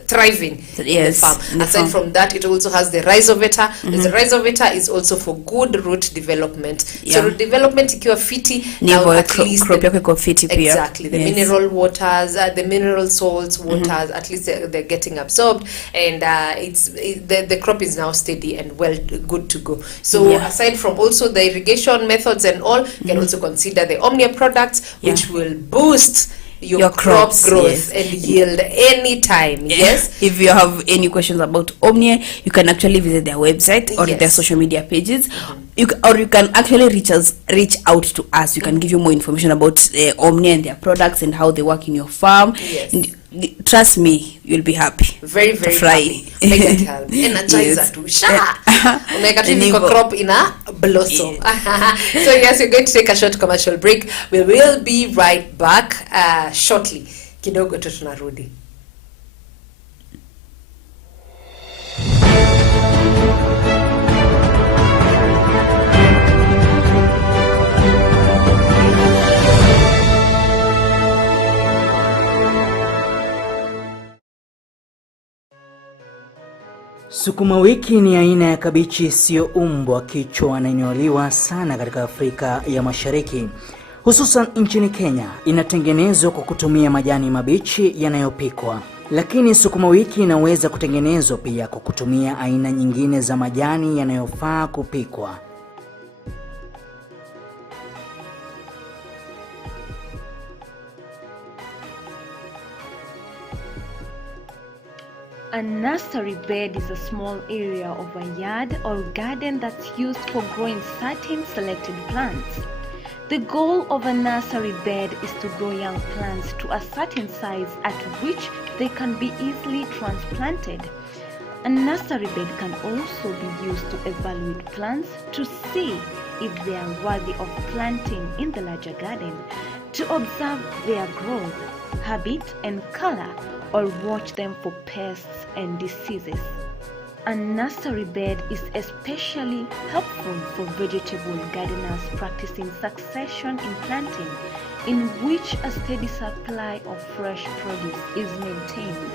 thriving in the farm. Aside from that, it also has the rhizovator. The rhizovator is also for good root development. So root development ikiwa fiti, now at least exactly the mineral waters, the mineral salts waters, at least they're getting absorbed, and the crop is now steady and good to go. So aside from also the irrigation methods and all, you can also consider the Omnia products, which will boost your crop growth and yield anytime. If you have any questions about Omnia, you can actually visit their website or their social media pages. you can actually reach out to us. We can give you more information about Omnia and their products and how they work in your farm. Yes. And trust me, you'll be happy. Very, very happy. Energizer to sha. Crop in a blossom. So yes, we're going to take a short commercial break. We will be right back shortly. Kidogo tu tunarudi. Sukuma wiki ni aina ya kabichi isiyoumbwa kichwa na inayoliwa sana katika Afrika ya Mashariki. Hususan nchini Kenya, inatengenezwa kwa kutumia majani mabichi yanayopikwa. Lakini sukuma wiki inaweza kutengenezwa pia kwa kutumia aina nyingine za majani yanayofaa kupikwa. A nursery bed is a small area of a yard or garden that's used for growing certain selected plants. The goal of a nursery bed is to grow young plants to a certain size at which they can be easily transplanted. A nursery bed can also be used to evaluate plants to see if they are worthy of planting in the larger garden, to observe their growth, habit, and color, or watch them for pests and diseases. A nursery bed is especially helpful for vegetable gardeners practicing succession in planting, in which a steady supply of fresh produce is maintained.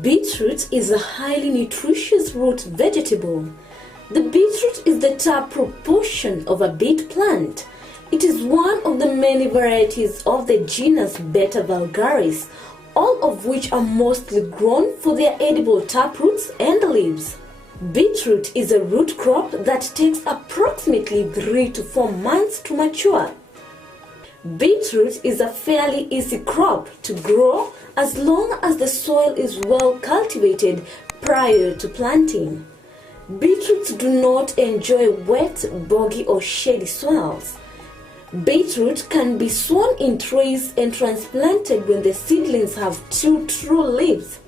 Beetroot is a highly nutritious root vegetable. The beetroot is the top proportion of a beet plant. It is one of the many varieties of the genus Beta vulgaris, all of which are mostly grown for their edible taproots and leaves. Beetroot is a root crop that takes approximately 3 to 4 months to mature. Beetroot is a fairly easy crop to grow as long as the soil is well cultivated prior to planting. Beetroots do not enjoy wet, boggy or shady soils. Beetroot can be sown in trays and transplanted when the seedlings have two true leaves.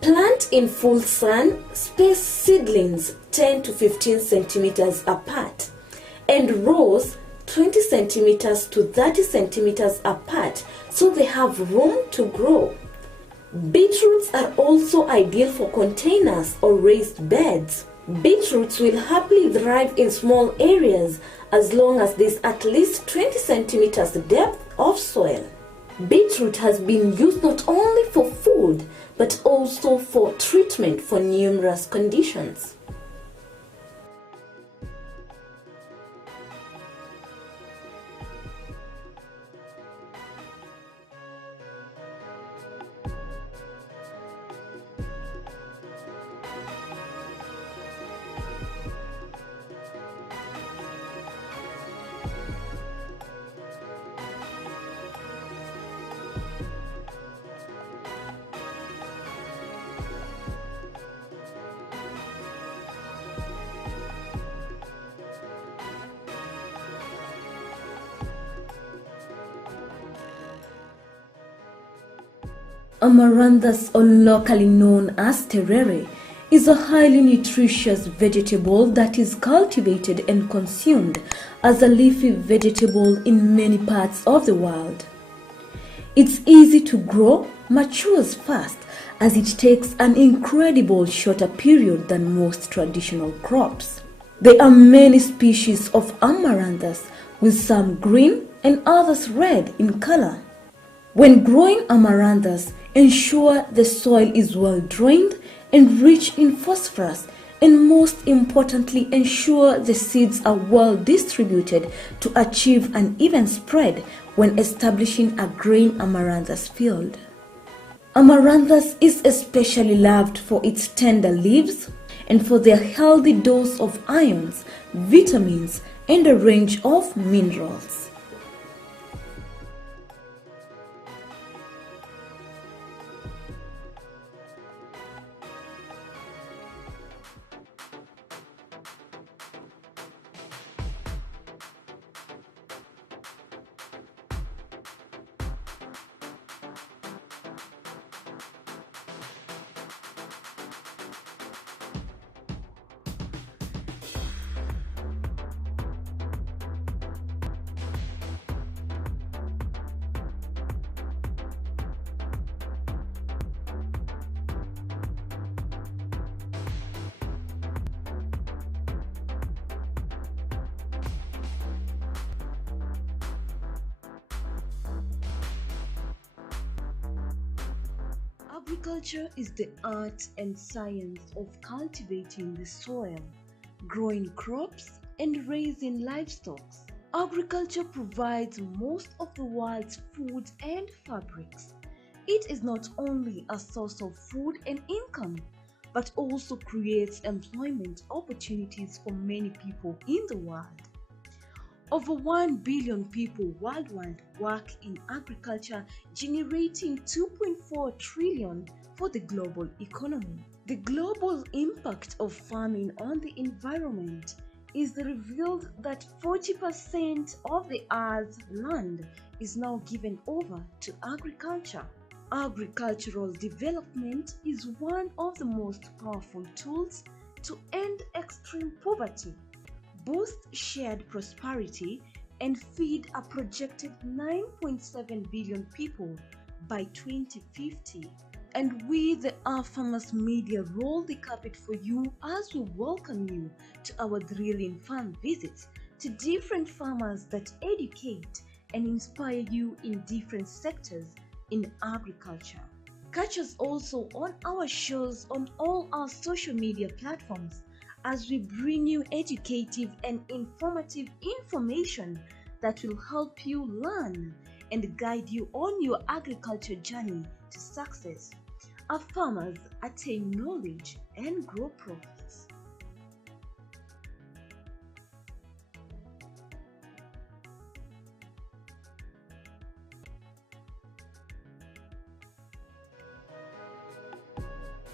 Plant in full sun, space seedlings 10 to 15 centimeters apart, and rows 20 centimeters to 30 centimeters apart so they have room to grow. Beetroots are also ideal for containers or raised beds. Beetroots will happily thrive in small areas as long as there's at least 20 centimeters depth of soil. Beetroot has been used not only for food but also for treatment for numerous conditions. Amaranthus, or locally known as terere, is a highly nutritious vegetable that is cultivated and consumed as a leafy vegetable in many parts of the world. It's easy to grow, matures fast, as it takes an incredible shorter period than most traditional crops. There are many species of Amaranthus, with some green and others red in color. When growing Amaranthus, ensure the soil is well drained and rich in phosphorus, and most importantly, ensure the seeds are well distributed to achieve an even spread when establishing a grain Amaranthus field. Amaranthus is especially loved for its tender leaves and for their healthy dose of ions, vitamins, and a range of minerals. Agriculture is the art and science of cultivating the soil, growing crops, and raising livestock. Agriculture provides most of the world's food and fabrics. It is not only a source of food and income, but also creates employment opportunities for many people in the world. Over 1 billion people worldwide work in agriculture, generating 2.4 trillion for the global economy. The global impact of farming on the environment is revealed that 40% of the Earth's land is now given over to agriculture. Agricultural development is one of the most powerful tools to end extreme poverty, boost shared prosperity, and feed a projected 9.7 billion people by 2050. And we, the Our Farmers Media, roll the carpet for you as we welcome you to our thrilling farm visits to different farmers that educate and inspire you in different sectors in agriculture. Catch us also on our shows on all our social media platforms as we bring you educative and informative information that will help you learn and guide you on your agriculture journey to success. Our farmers attain knowledge and grow profits.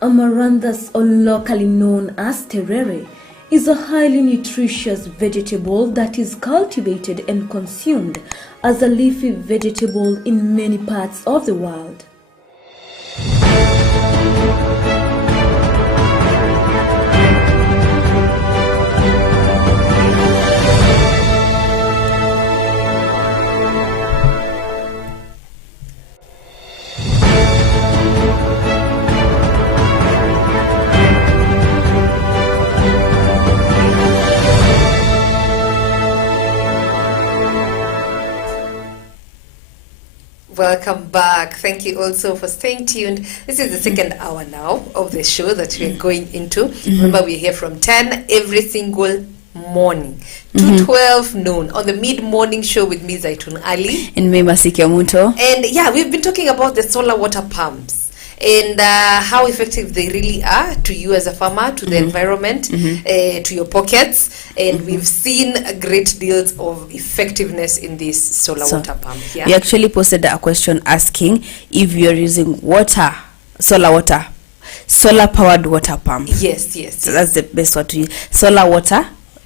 Amaranthus, or locally known as terere, is a highly nutritious vegetable that is cultivated and consumed as a leafy vegetable in many parts of the world. Welcome back. Thank you also for staying tuned. This is the second hour now of the show that we're going into. Remember, we're here from 10 every single morning to 12 noon on the mid-morning show with me, Zaitun Ali. And me, Masiki Omuto. And yeah, we've been talking about the solar water pumps and how effective they really are to you as a farmer, to the environment, to your pockets. And we've seen great deals of effectiveness in this solar water pump. Yeah. We actually posted a question asking if you're using solar powered water pump. Yes. So that's the best word to use.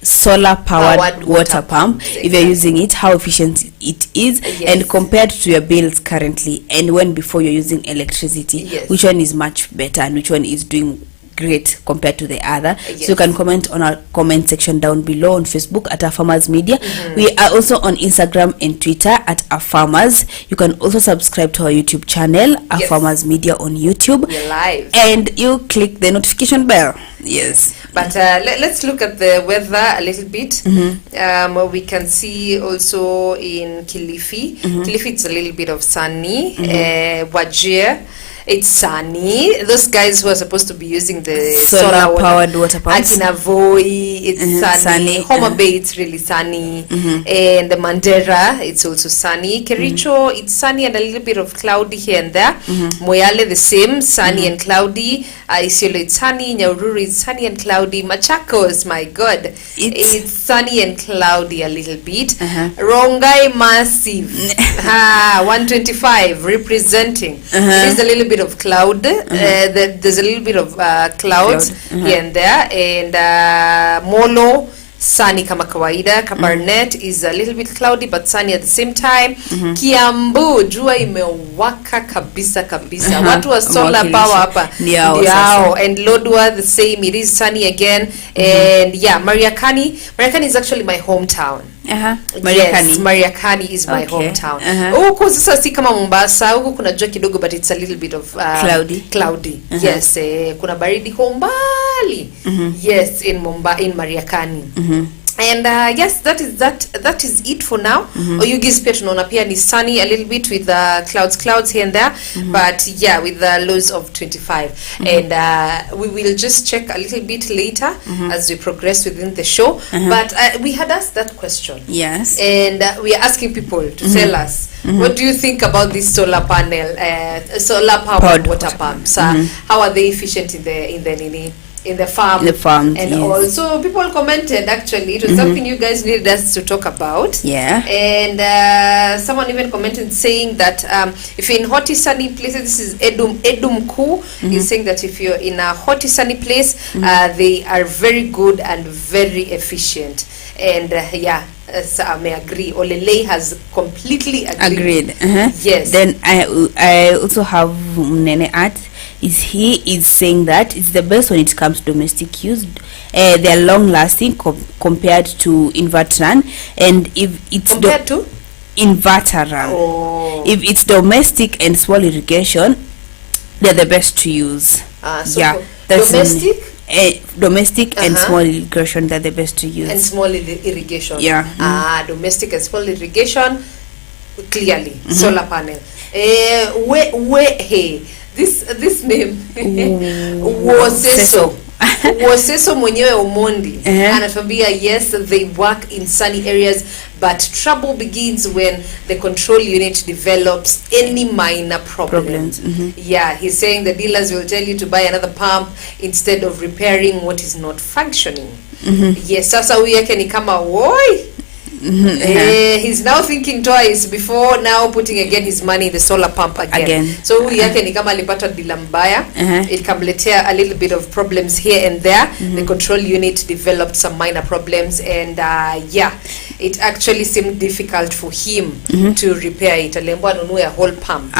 Solar powered water pump. Exactly. If you're using it, how efficient it is, and compared to your bills currently, and when before you're using electricity, which one is much better and which one is doing great compared to the other. So you can comment on our comment section down below on Facebook at Our Farmers Media. We are also on Instagram and Twitter at Our Farmers. You can also subscribe to our YouTube channel, Our Farmers Media on YouTube. We're live. And you click the notification bell. Yes. But let's look at the weather a little bit. We can see also in Kilifi. Kilifi, it's a little bit of sunny. Wajir, it's sunny. Those guys who are supposed to be using the solar powered water pumps. Akinavoi, it's sunny. Homa Bay, it's really sunny. And the Mandera, it's also sunny. Kericho, it's sunny and a little bit of cloudy here and there. Moyale, the same, sunny and cloudy. Isiolo, it's sunny. Nyahururu, it's sunny and cloudy. Machakos, my God, it's sunny and cloudy a little bit. Rongai, massive. 125 representing. There's a little bit of cloud. There's a little bit of clouds here and there. And Molo, sunny kama kawaida. Kabarnet is a little bit cloudy but sunny at the same time. Kiambu, jua imewaka kabisa. Watu wa solar power hapa. Ndiao. And Lodwar, the same, it is sunny again. And yeah, Mariakani is actually my hometown. Yes, Mariakani is my hometown. Huku sasa si kama Mombasa, huku kuna jua kidogo but it's a little bit of cloudy. Yes, kuna baridi kwa umbali. Yes, in Mariakani. And yes, that is it for now. Oyugis pia tunaona pia ni sunny a little bit with clouds here and there, but yeah, with the lows of 25. And we will just check a little bit later as we progress within the show. But we had asked that question. Yes. And we are asking people to tell us, what do you think about this solar powered water pumps? How are they efficient in the farm? And also people commented, actually it was something you guys needed us to talk about. And someone even commented saying that if you're in hot sunny places, this is Edum Ku is saying that if you're in a hot sunny place, they are very good and very efficient. And so I may agree. Olele has completely agreed. Yes. Then I also have Nene Art. He is saying that it's the best when it comes to domestic use. They are long lasting compared to inverter, and if it's compared to inverter, if it's domestic and small irrigation, they're the best to use. Domestic. Domestic and small irrigation, they're the best to use. And small irrigation. Domestic and small irrigation, clearly. Solar panel. This name Woseso mwenyewe Omondi anatuambia yes, they work in sunny areas, but trouble begins when the control unit develops any minor problems. Yeah, he's saying the dealers will tell you to buy another pump instead of repairing what is not functioning. Yes, sasa huyu yake ni kama woi He's now thinking twice before now putting again his money in the solar pump again. So huyu yake ni kama alipata dila mbaya. Ikamletea a little bit of problems here and there. The control unit developed some minor problems, and it actually seemed difficult for him to repair it. Aliambiwa anunue a whole pump.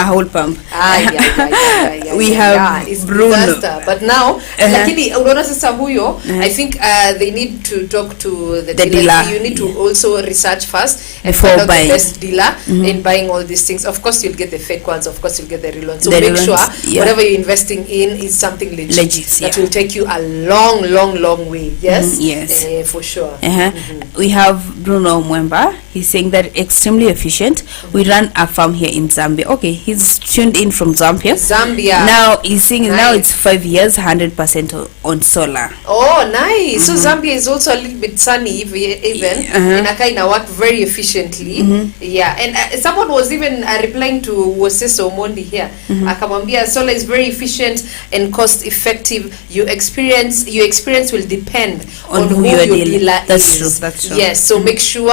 We have it's Bruno. disaster. But now lakini unaona sasa huyo, I think they need to talk to the dealer. You need to also research first and before find out buying. the best dealer in buying all these things. Of course you'll get the fake ones, of course you'll get the real ones. So make sure whatever you're investing in is something legit that will take you a long way. Yes. For sure. We have Bruno Mwemba. He's saying that extremely efficient. We run a farm here in Zambia. Okay, he's tuned in from Zambia. Now he's saying now it's 5 years, 100% on solar. Oh, nice. So Zambia is also a little bit sunny even. Inaka ina work very efficiently. And someone was even replying to Woseso Omondi here. Akamwambia solar is very efficient and cost effective. Your experience will depend on who your dealer is. That's true. Yes, so make sure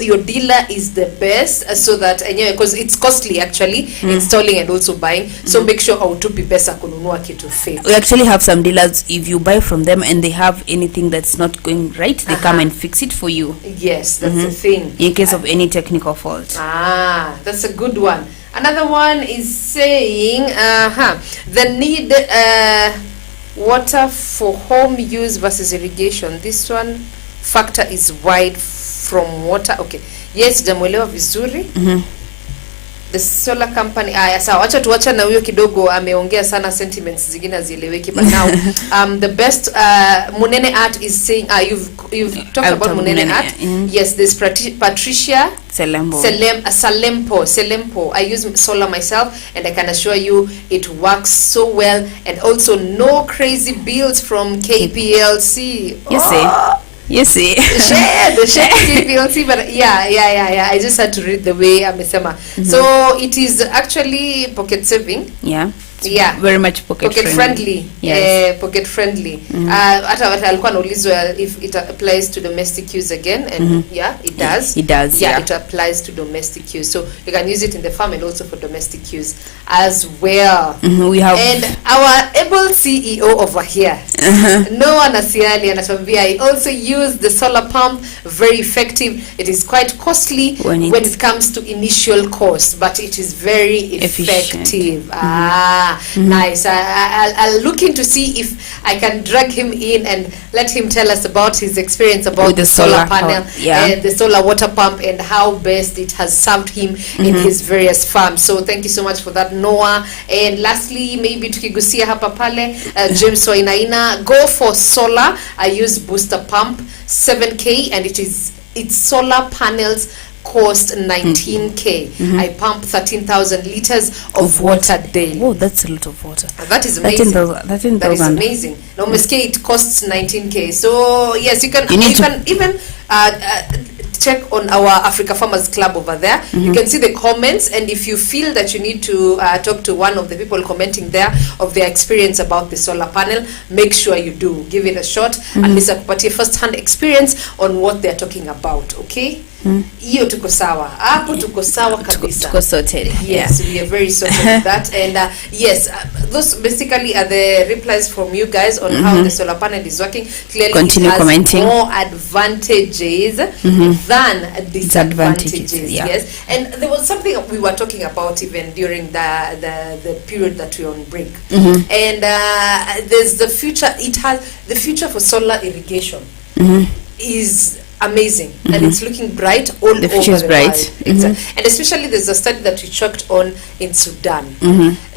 your dealer is the best, so that because it's costly actually installing and also buying. So make sure hautupi pesa kununua kitu fake. We actually have some dealers, if you buy from them and they have anything that's not going right, they come and fix it for you. Yes, that's the thing. In case of any technical fault. That's a good one. Another one is saying the need water for home use versus irrigation. This one factor is wide from water. Okay, yes, jamuelewa vizuri. The solar company sawa, acha tuacha na huyo kidogo ameongea sana, sentiments zingine hazieleweki. But now the best Munene Art is saying you've talked about Munene Art. Yes, there's Patricia Salempo. I use solar myself and I can assure you it works so well, and also no crazy bills from KPLC. You see. The share KPLC, but I just had to read the way amesema. So it is actually pocket saving. Very much pocket friendly. Yes. Pocket friendly. Hata alikuwa anaulizwa if it applies to domestic use again, and it does. It does. It applies to domestic use. So you can use it in the farm and also for domestic use as well. We have, and our able CEO over here, Noah Nasiali, anatuambia, I also use the solar pump, very effective. It is quite costly when it comes to initial cost, but it is very effective. Nice. I'll look in to see if I can drag him in and let him tell us about his experience about the solar panel and the solar water pump and how best it has served him in his various farms. So thank you so much for that, Noah. And lastly, maybe tukigusia hapa pale, James Wainaina, go for solar. I use booster pump 7K, and it's solar panels cost 19K. I pump 13,000 liters of water daily. Oh, that's a lot of water. That is amazing. That is amazing. Now, it costs 19K. So yes, you can even check on our Africa Farmers Club over there. You can see the comments, and if you feel that you need to talk to one of the people commenting there of their experience about the solar panel, make sure you do give it a shot, at least akupatie first-hand experience on what they're talking about. Okay, hiyo tuko sawa hapo, tuko sawa kabisa, tuko sorted. Yes, we are very sorted with that. And yes, those basically are the replies from you guys on how the solar panel is working. Clearly Continue it has commenting. more advantages than disadvantages. Yes, and there was something we were talking about even during the period that we were on break. And there's the future. It has the future for solar irrigation is amazing, and it's looking bright all over the world. And especially there's a study that we checked on in Sudan.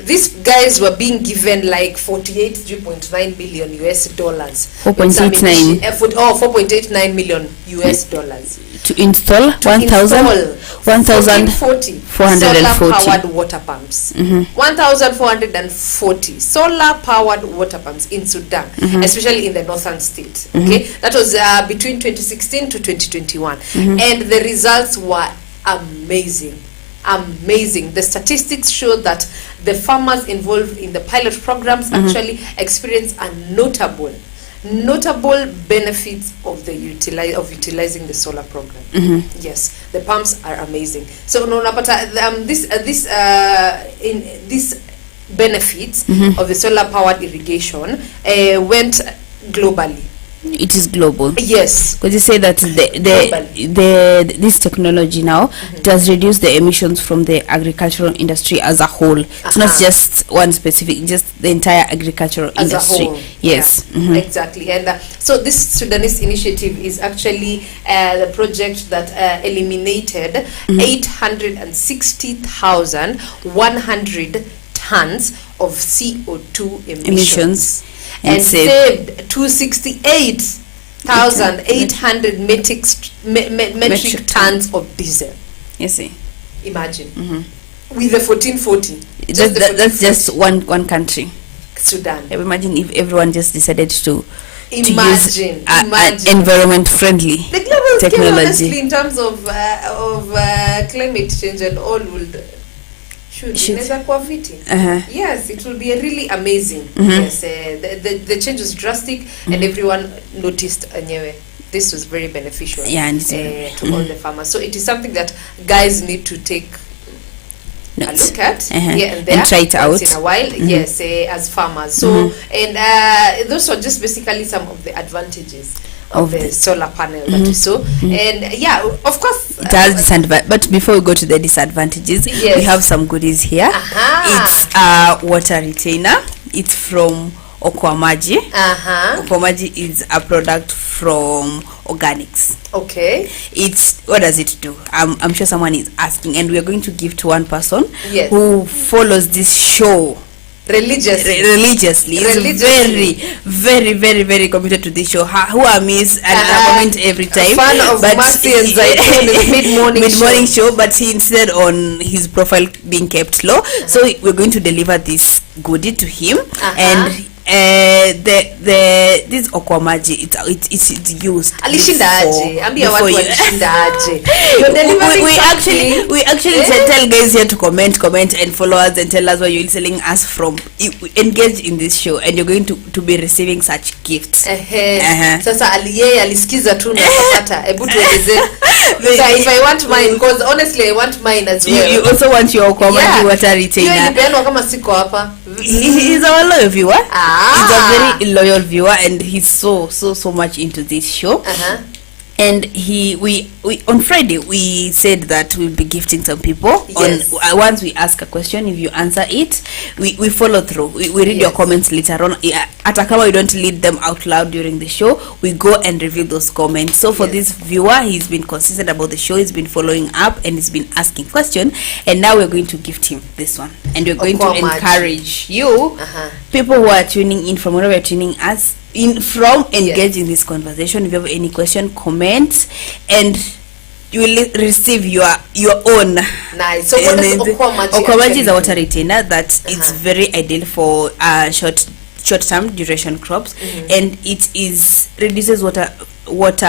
These guys were being given like $48.9 million US dollars. 4.89 million US dollars to install 1,440 solar-powered water pumps. 1,440 solar-powered water pumps in Sudan, especially in the northern state. Okay, that was between 2016 to 2021, and the results were amazing. The statistics show that the farmers involved in the pilot programs actually experienced a notable notable benefits of the utilizing the solar program. Yes, the pumps are amazing. So unapata this benefits of the solar powered irrigation went globally. It is global. Yes, because you say that this technology now it has reduced the emissions from the agricultural industry as a whole. It's not just one specific, just the entire agricultural as industry. a whole. Yes, exactly. And so this Sudanese initiative is actually the project that eliminated 860,100 tons of CO2 emissions. And saved 268,800 metric tons of diesel. You see, imagine with the 1440. That's just one country, Sudan. Imagine if everyone just decided to use environment friendly the global technology. Scale, honestly, in terms of climate change and all would. Yes, it will be really amazing. Yes, the change was drastic, and everyone noticed. This was very beneficial to all the farmers. So it is something that guys need to take a look at and try it out once in a while. Yes, as farmers. So and those are just basically some of the advantages of the solar panel that we saw. And of course it has disadvantages, but before we go to the disadvantages, we have some goodies here. It's a water retainer. It's from Okwamaji. Okwamaji is a product from organics. Okay. What does it do? I'm sure someone is asking, and we are going to give to one person who follows this show religiously. Very, very, very committed to this show. Who are miss and I comment every time. Fan of Mercy and Zaitun in the mid-morning show, but he insisted on his profile being kept low. So we're going to deliver this goodie to him, and this Okwamaji it's used we actually tell guys here to comment and follow us and tell us where you're listening us from. Engage in this show and you're going to be receiving such gifts. Sasa alisikiza tu na kupata. Hebu tueleze. If I want mine, because honestly I want mine as well. You also want your Okwamaji water retainer. Kama siko hapa. He's our loyal viewer. He's a very loyal viewer, and he's so much into this show. And we on Friday we said that we'll be gifting some people. Once we ask a question, if you answer it, we follow through. We read your comments later on. Atakama we don't read them out loud during the show. We go and review those comments. So for this viewer, he's been consistent about the show. He's been following up and he's been asking questions. And now we're going to gift him this one. And we're going to encourage you, people who are tuning in from wherever you're tuning us from, engage in this conversation. If you have any question, comment, and you will receive your own. Nice. So what is Okwamaji is a water retainer that it's very ideal for short-term duration crops, and it reduces water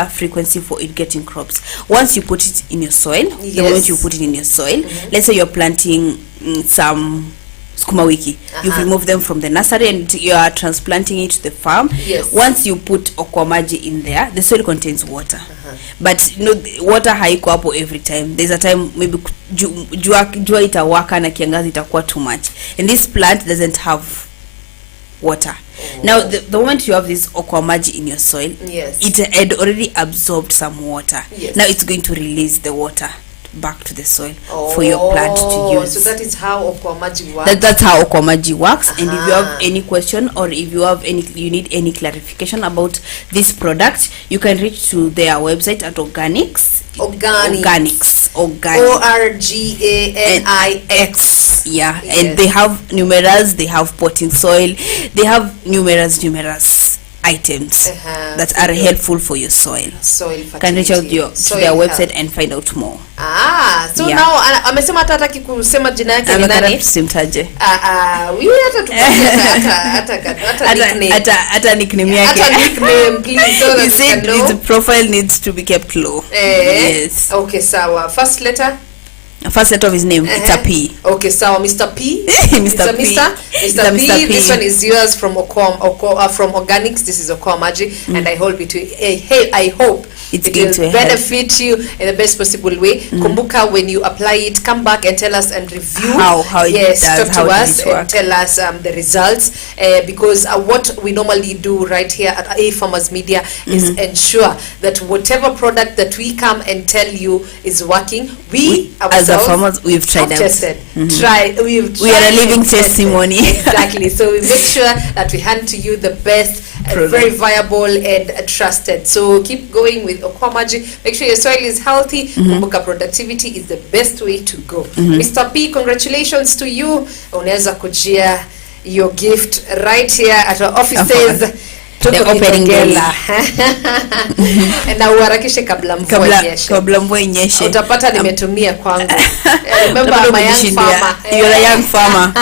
frequency for irrigating crops. Once you put it in your soil, the moment you put it in your soil, let's say you're planting some sukuma wiki, you've removed them from the nursery and you are transplanting it to the farm. Once you put Okwamaji in there, the soil contains water, but water haiko hapo every time. There's a time maybe jua itawaka na kiangazi itakuwa too much, and this plant doesn't have water. Now the moment you have this Okwamaji in your soil, it had already absorbed some water. Now it's going to release the water back to the soil for your plant to use. So that is how Okwamaji works. That's how Okwamaji works. And if you have any question, or if you need any clarification about this product, you can reach to their website at Organics. Organics. ORGANIX. And they have numerous. They have potting soil. They have numerous items that are helpful for your soil. Can reach out to their website and find out more. So now amesema hataki kusema jina yake ni nani? Simtaje. Hata nickname yake. Hata nickname, please. So he said his profile needs to be kept low. Yes. Okay, sawa. First letter? First letter of his name, it's a P. Okay, so Mr. P. Mr. P. Mr. P. This one is yours from from Organics. This is Okoamaji, and I hope I hope It's it going will to help. benefit you in the best possible way. Kumbuka, when you apply it, come back and tell us and review. How it yes, does, talk how to did us it work? and tell us the results. Because what we normally do right here at A Farmers Media is ensure that whatever product that we come and tell you is working, we as a ourselves farmers, we've tried have out. tested. We are a living testimony. Exactly. So we make sure that we hand to you the best, very viable and trusted. So keep going with Okwamaji. Make sure your soil is healthy. Kumbuka, productivity is the best way to go. Mr. P, congratulations to you. Unaweza kujia your gift right here at our offices. The opening day. Na uharakishe kabla mvua inyeshe. Utapata nimetumia kwangu. Remember, I'm a young farmer. You're a young farmer.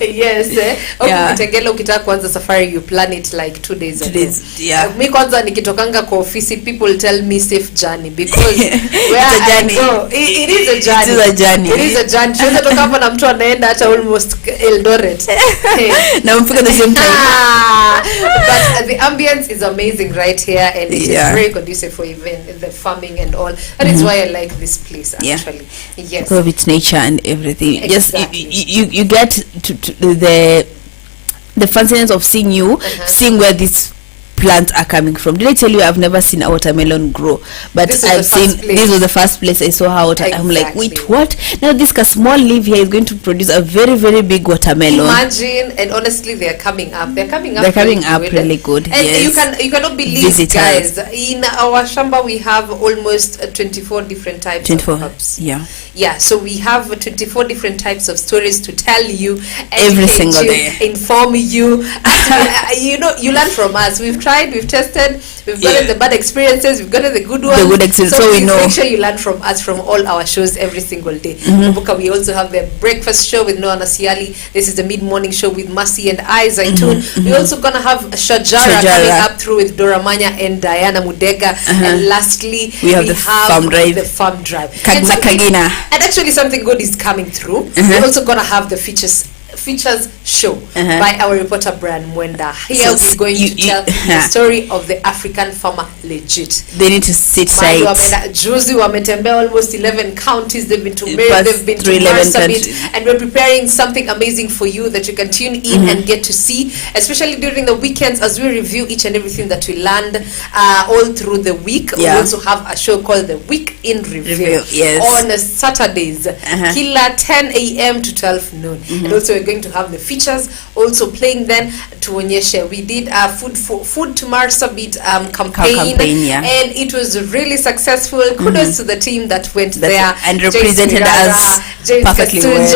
Yes. Kitengela ukitaka kuanza safari, you plan it like 2 days ago. Mi kwanza nikitokanga kwa ofisi, people tell me safe journey because where I go, it is a journey. It is a journey. Tunaweza toka hapa na mtu anaenda hata almost Eldoret. Na mfika the same time. But the ambience is amazing right here, and it is very conducive for even the farming and all. That is why I like this place actually. Yes. Because of its nature and everything. Exactly. Just you get to the fanciness of seeing where these plants are coming from. Did I tell you I've never seen a watermelon grow, but I've seen this was the first place I saw how I'm like, wait, what? Now this small leaf here is going to produce a very, very big watermelon. Imagine, and honestly, they're coming up really good. And you cannot believe, visitors. Guys, in our shamba we have almost 24 different types of crops. Yeah, so we have 24 different types of stories to tell you, every single day, inform you. You learn from us. We've tried, we've tested, we've gotten the bad experiences, we've gotten the good ones. So we know. Make sure you learn from us from all our shows every single day. We also have the breakfast show with Noah Nasiali. This is the mid-morning show with Mercy and I, Zaitun. We're also gonna have Shajara coming up through with Dora Manya and Diana Mudega. And lastly, we have the farm drive. And actually something good is coming through. We're also gonna have the features show by our reporter Brian Mwenda. Here we're going to tell the story of the African farmer legit. They need to sit tight. Juzi wametembea almost 11 counties. They've been to Mary, they've been to Marsabit, and we're preparing something amazing for you that you can tune in and get to see, especially during the weekends as we review each and everything that we learned all through the week. We also have a show called the Week in Review on Saturdays, kila 10 a.m. to 12 noon. And also we're going to have the features also playing then tuonyeshe. We did a food to Marsabit campaign, and it was really successful. Kudos to the team that went there and represented us perfectly well.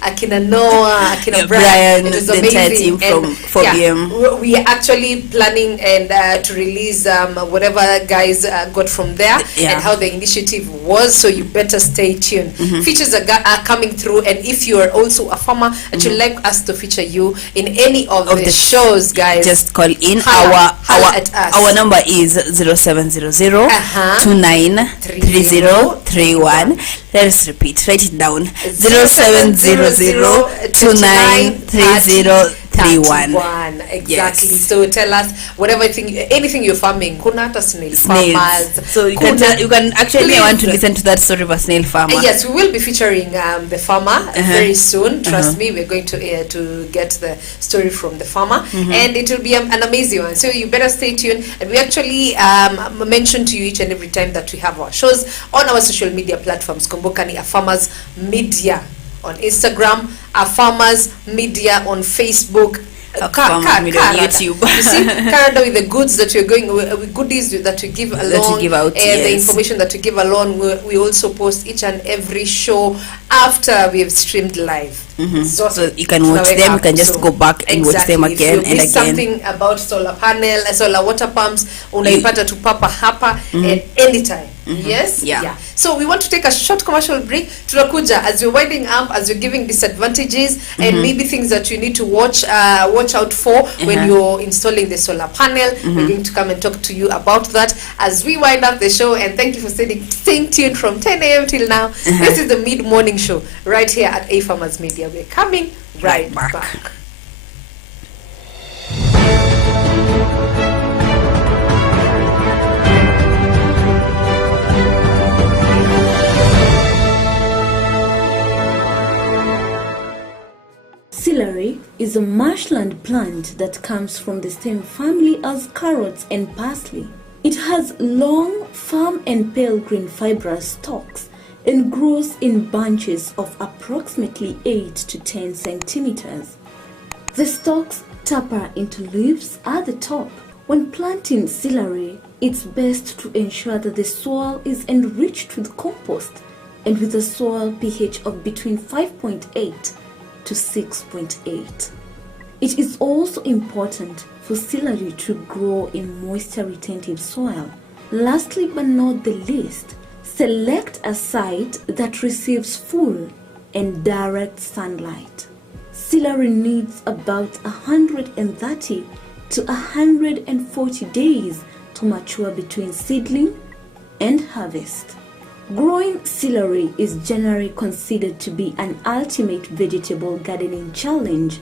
Akina Noah, Akina Brian, it was the entire team from 4PM. We are actually planning and to release whatever guys got from there and how the initiative was, so you better stay tuned. Features are coming through, and if you are also a farmer and you'd like us to feature you in any of the shows, guys, just call in. Our number is 0700 293031. Let us repeat, write it down. 0700 293031. Exactly. So tell us anything you're farming. Kuna hata snail farmers. So you can actually, I want to listen to that story of a snail farmer. Yes, we will be featuring the farmer very soon. Trust me, we're going to get the story from the farmer, and it will be an amazing one. So you better stay tuned. And we actually mention to you each and every time that we have our shows on our social media platforms. Kumbuka ni Farmers Media on Instagram, Farmers Media on Facebook, YouTube. You see, Canada, with the goods that we're going with, goodies that we give along, the information that we give along. We also post each and every show after we have streamed live. So you can watch them, you can just go back and watch them again and again. Something about solar panel, solar water pumps, unaipata tu papa hapa at any time. Yes? Yeah. So we want to take a short commercial break. Tunakuja as you're winding up, as you're giving disadvantages and maybe things that you need to watch out for when you're installing the solar panel. We're going to come and talk to you about that as we wind up the show. And thank you for staying tuned from 10 a.m. till now. This is the mid-morning show right here at A Farmers Media. We're coming right back. Celery is a marshland plant that comes from the same family as carrots and parsley. It has long, firm and pale green fibrous stalks and grows in bunches of approximately 8 to 10 centimeters. The stalks taper into leaves at the top. When planting celery, it's best to ensure that the soil is enriched with compost and with a soil pH of between 5.8 to 6.8. It is also important for celery to grow in moisture-retentive soil. Lastly but not the least, select a site that receives full and direct sunlight. Celery needs about 130 to 140 days to mature between seedling and harvest. Growing celery is generally considered to be an ultimate vegetable gardening challenge.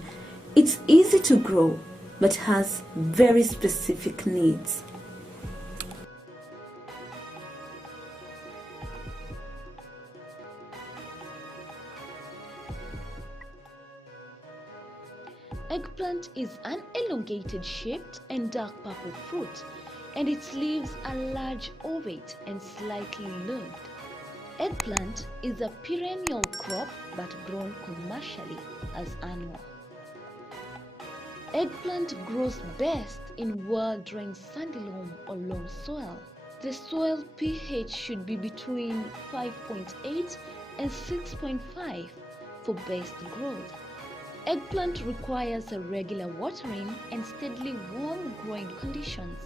It's easy to grow, but has very specific needs. Eggplant is an elongated shaped and dark purple fruit, and its leaves are large, ovate and slightly lobed. Eggplant is a perennial crop but grown commercially as annual. Eggplant grows best in well-drained sandy loam or loam soil. The soil pH should be between 5.8 and 6.5 for best growth. Eggplant requires a regular watering and steadily warm growing conditions.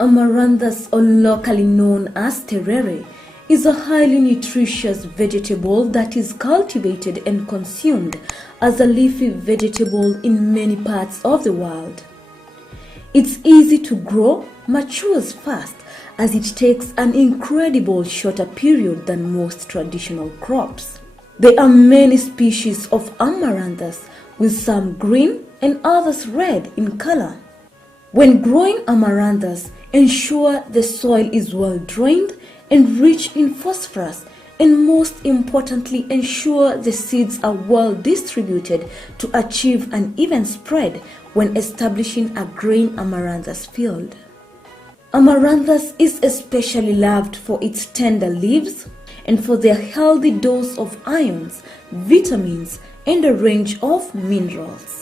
Amaranthus, or locally known as terere, is a highly nutritious vegetable that is cultivated and consumed as a leafy vegetable in many parts of the world. It's easy to grow, matures fast, as it takes an incredible shorter period than most traditional crops. There are many species of Amaranthus, with some green and others red in color. When growing Amaranthus, ensure the soil is well drained and rich in phosphorus, and most importantly, ensure the seeds are well distributed to achieve an even spread when establishing a green Amaranthus field. Amaranthus is especially loved for its tender leaves and for their healthy dose of ions, vitamins, and a range of minerals.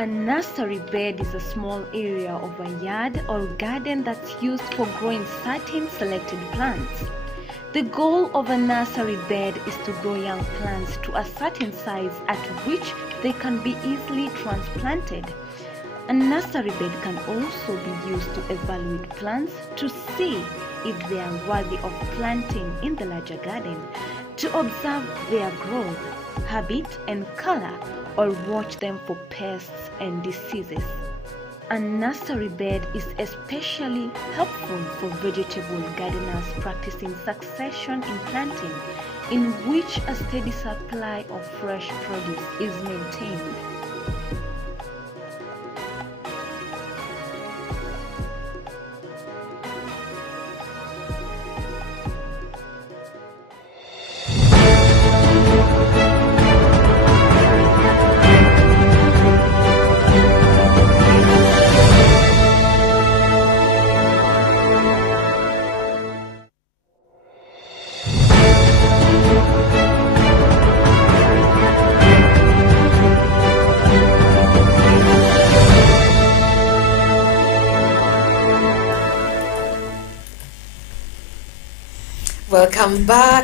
A nursery bed is a small area of a yard or garden that's used for growing certain selected plants. The goal of a nursery bed is to grow young plants to a certain size at which they can be easily transplanted. A nursery bed can also be used to evaluate plants to see if they are worthy of planting in the larger garden, to observe their growth, habit and color, or watch them for pests and diseases. A nursery bed is especially helpful for vegetable gardeners practicing succession in planting, in which a steady supply of fresh produce is maintained.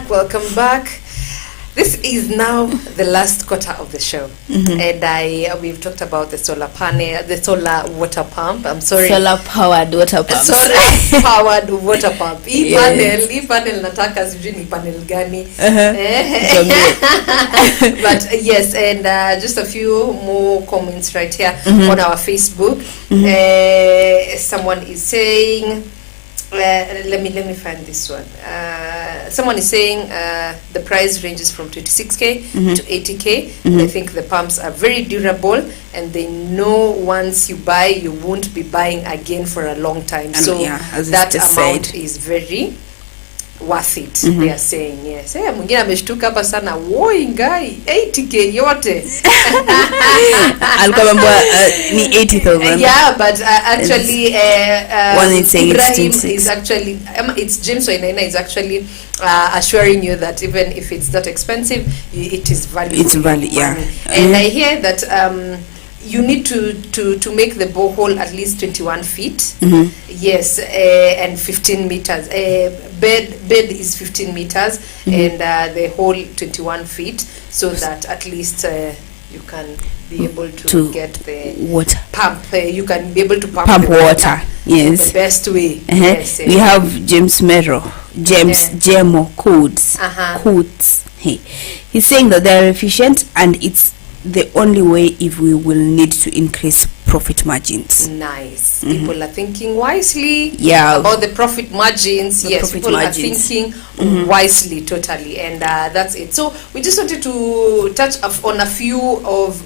Welcome back. This is now the last quarter of the show, and we've talked about the solar panel, the solar water pump. I'm sorry, solar powered water pump. Solar powered water pump. Hii panel nataka sijui ni panel gani. But yes, and just a few more comments right here on our Facebook. Someone is saying, let me find this one. Someone is saying the price ranges from 26k to 80k. They think the pumps are very durable, and they know once you buy, you won't be buying again for a long time. And so that amount said, is very worth it. They are saying yes. Mwingine ameshtuka hapa sana, woi ngai 80k yote. Alikuwa mambo ni 80,000. Yeah, but actually one is saying Ibrahim it's is actually it's James Wainaina is actually assuring you that even if it's that expensive, it is value. It's value, yeah. And I hear that you need to make the borehole at least 21 feet. Yes, and 15 meters. Bed is 15 meters, and the hole 21 feet, so that at least you can be able to get the water pump. You can be able to pump water. Yes, the best way. Yes, we have James Mero, Jemo Codes. He's saying that they are efficient, and it's the only way if we will need to increase profit margins. Nice. People are thinking wisely about the profit margins. Yes, people are thinking wisely, totally, and that's it. So we just wanted to touch on a few of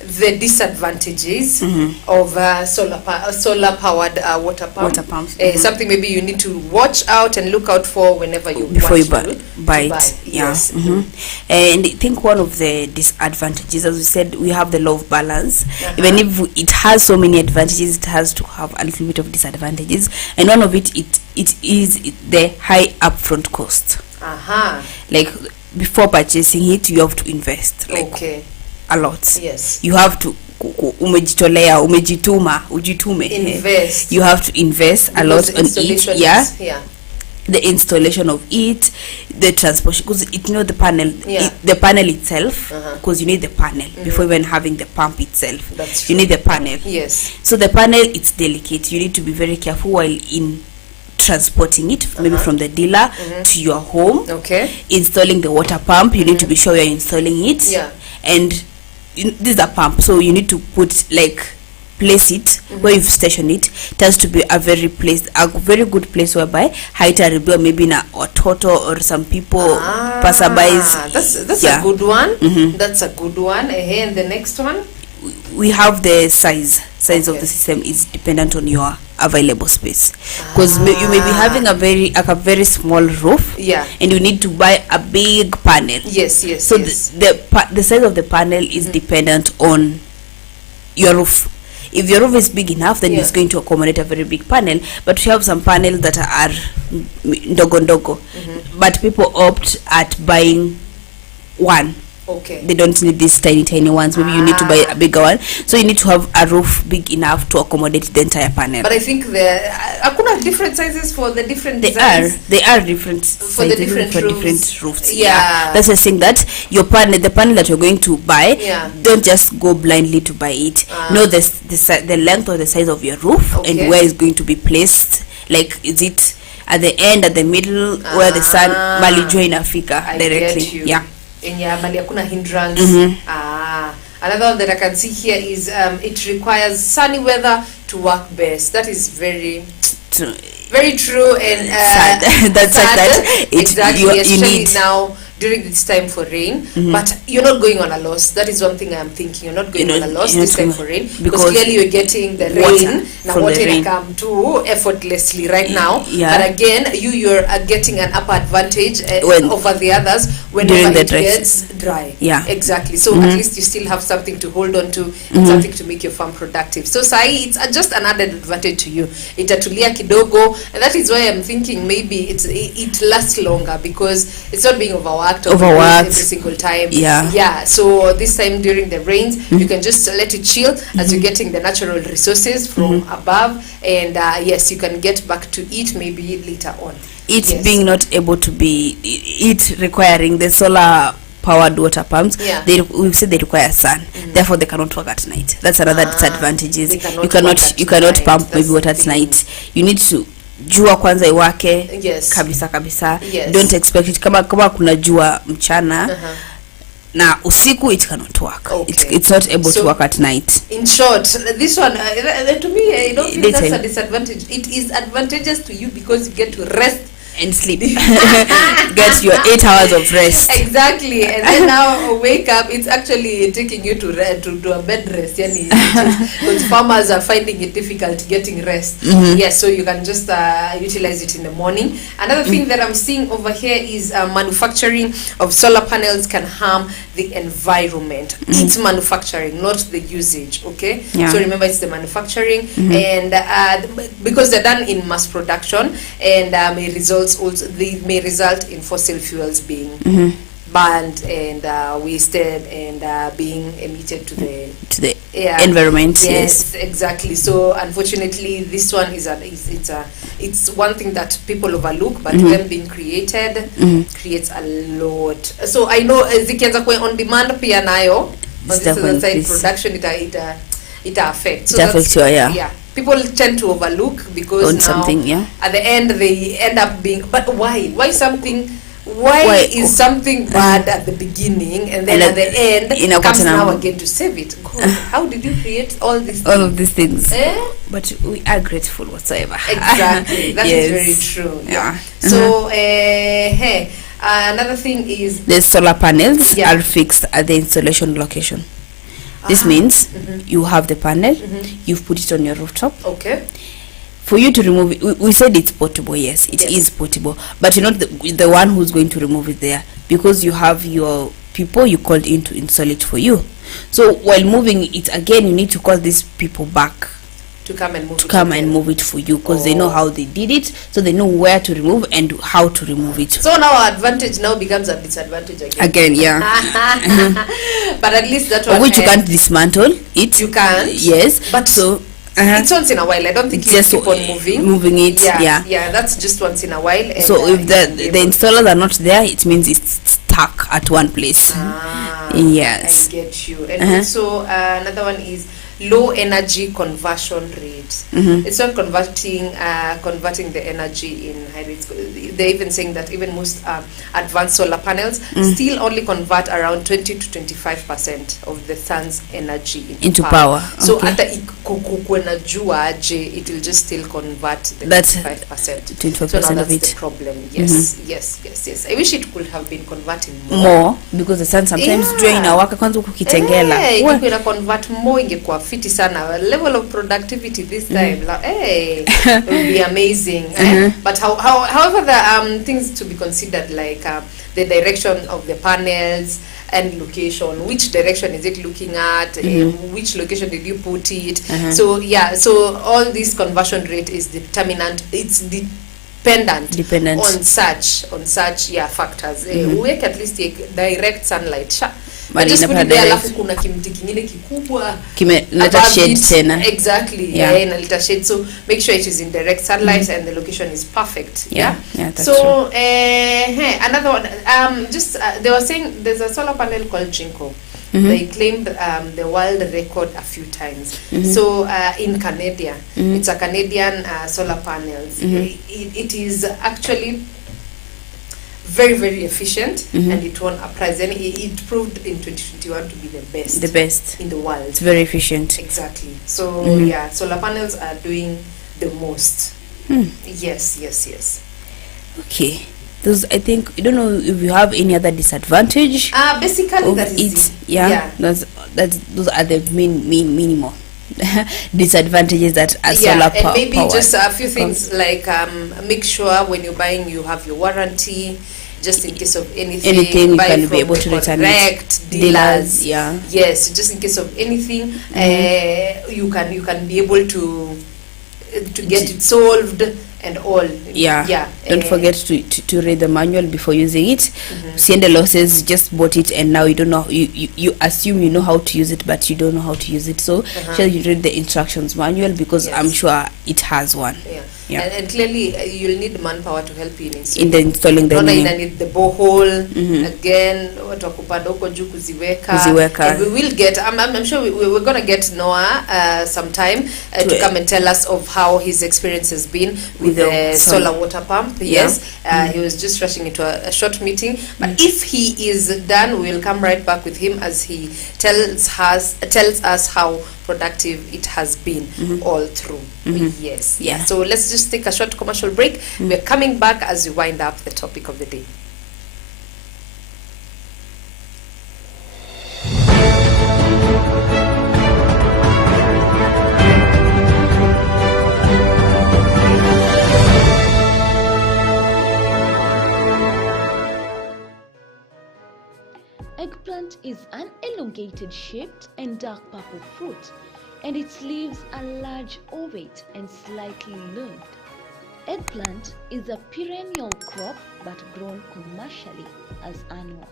the disadvantages of solar powered water pumps. Something maybe you need to watch out and look out for whenever you buy it. Yes. And I think one of the disadvantages, as we said, we have the law of balance. Even if it has so many advantages, it has to have a little bit of disadvantages, and one of it is the high upfront cost. Like before purchasing it, you have to invest a lot. Yes, you have to umejituma invest. You have to invest a lot on it. The installation of it, the transportation, because the panel, the panel itself, because you need the panel before even having the pump itself. That's true. You need the panel. Yes. So the panel, it's delicate. You need to be very careful while in transporting it, maybe from the dealer to your home. Installing the water pump, you need to be sure you're installing it. And this is a pump, so you need to put place it where you've stationed it. It has to be a very good place whereby height will be maybe in a toto or some people passerbys. That's a good one. That's a good one. And the next one, we have the size of the system is dependent on your available space, because you may be having a very small roof, and you need to buy a big panel. So the size of the panel is dependent on your roof. If your roof is big enough, then it's going to accommodate a very big panel. But you have some panels that are ndogo, but people opt at buying one Okay. They don't need these tiny ones. Maybe you need to buy a bigger one. So you need to have a roof big enough to accommodate the entire panel. But I think there are different sizes for the different designs. They are different for the sizes different different roofs. Yeah. That's the thing, that your panel, the panel that you're going to buy, don't just go blindly to buy it. Know the length or the size of your roof, and where it's going to be placed. Like, is it at the end, at the middle, where the sun mali jua inafika directly? Yeah. Mali hakuna hindrance. Another one that I can see here is it requires sunny weather to work best. That is very true and sad. That's sad. That exactly, you especially need now during this time for rain. But you're not going on a loss. That is one thing I'm thinking. You're not going on a loss this time for rain, because clearly you're getting the rain. Now water can come too effortlessly right now. But again, you're getting an upper advantage over the others whenever it gets dry. Exactly. So at least you still have something to hold on to, and something to make your farm productive. So sai, it's just an added advantage to you. Itatulia kidogo, and that is why I'm thinking maybe it lasts longer, because it's not being overworked every single time. So this time during the rains, you can just let it chill as you're getting the natural resources from above, and yes, you can get back to it maybe later on. It's being not able to be requiring the solar powered water pumps. We say they require sun, therefore they cannot work at night. That's another disadvantage. You cannot pump maybe water at night. You need to jua kwanza iwake kabisa. Don't expect it kama kuna jua mchana na usiku, it cannot work. It's not able to work at night. In short, this one to me, I don't think that's a disadvantage. It is advantageous to you because you get to rest and sleep. Get your 8 hours of rest. Exactly. And then now wake up, it's actually taking you to a bed rest. Because farmers are finding it difficult getting rest. Yes, so you can just utilize it in the morning. Another thing that I'm seeing over here is manufacturing of solar panels can harm the environment. It's manufacturing, not the usage. Okay. So remember, it's the manufacturing, and because they're done in mass production, and they may result in fossil fuels being burned and wasted and being emitted to the environment. Yes, exactly. So unfortunately, this one is it's one thing that people overlook, but them being created creates a lot. So I know zikianza kwa on demand pia nayo, but this is the side production it affects. So affects you, people tend to overlook because on now something, at the end they end up being, but why is something bad at the beginning, and then at the end comes now again to save it? God, how did you create all these things? But we are grateful whatsoever. Exactly. That is very true. So another thing is the solar panels are fixed at the installation location. This means you have the panel, you've put it on your rooftop. Okay. For you to remove it, we said it's portable. Yes, it is portable, but you're not the one who's going to remove it there, because you have your people you called in to install it for you. So while moving it again, you need to call these people back to come and move it for you, because they know how they did it, so they know where to remove and how to remove it. So now our advantage now becomes a disadvantage again. But at least that one, which you can't dismantle it. You can't. Yes, but so it's once in a while. I don't think you just keep on moving it. That's just once in a while. And so if the installers are not there, it means it's stuck at one place. Yes, I get you. And also another one is low energy conversion rate. It's not converting the energy in high rates. They're even saying that even most advanced solar panels still only convert around 20 to 25% of the sun's energy into power. So hata ikukukwena jua aje, it will just still convert the 25%. So now that's the problem. Yes. I wish it could have been converting more, because the sun sometimes drain awaka kwanza kukitengela. Ingekuwa convert more, ingekuwa fiti sana. Level of productivity this time, it would be amazing. But however, there are things to be considered, like the direction of the panels and location. Which direction is it looking at? Which location did you put it? So all this conversion rate is determinant. It's dependent on such factors. Work at least take direct sunlight. Mali just put it inapanda there, direct. alafu kuna kimti kingine kikubwa Kimeleta above shade it. tena. Exactly. Yeah. Yeah, inaleta shade. So make sure it is in direct sunlight and the location is perfect. Yeah, that's so another one, they were saying there's a solar panel called Jinko. They claimed the world record a few times. So in Canada, it's a Canadian solar panels. It is actually very, very efficient, and it won a prize. And it proved in 2021 to be the best. The best in the world. It's very efficient. Exactly. So yeah, solar panels are doing the most. Yes. Okay. Those, I think, I don't know if you have any other disadvantage. Basically of that is it. Yeah. Those are the minimal disadvantages that a solar and maybe power just a few things like make sure when you're buying you have your warranty, just in case of anything you buy can from be able the to return correct it. dealers. Yes, just in case of anything, you can be able to get it solved and all. Don't forget to read the manual before using it. Send the losses, just bought it and now you don't know, you assume you know how to use it, but you don't know how to use it. So sure you read the instructions manual, because I'm sure it has one. And clearly you'll need manpower to help you in installing the need the borehole again, watu wa kupanda huko juu kuziweka. And we will get I'm sure we're going to get Noah sometime to come and tell us of how his experience has been with the solar water pump. He was just rushing into a short meeting, but if he is done, we'll come right back with him as he tells us how productive it has been all through. So let's just take a short commercial break. We're coming back as we wind up the topic of the day. Eggplant is an elongated shaped and dark purple fruit, and its leaves are large, ovate, and slightly lobed. Eggplant is a perennial crop but grown commercially as annual.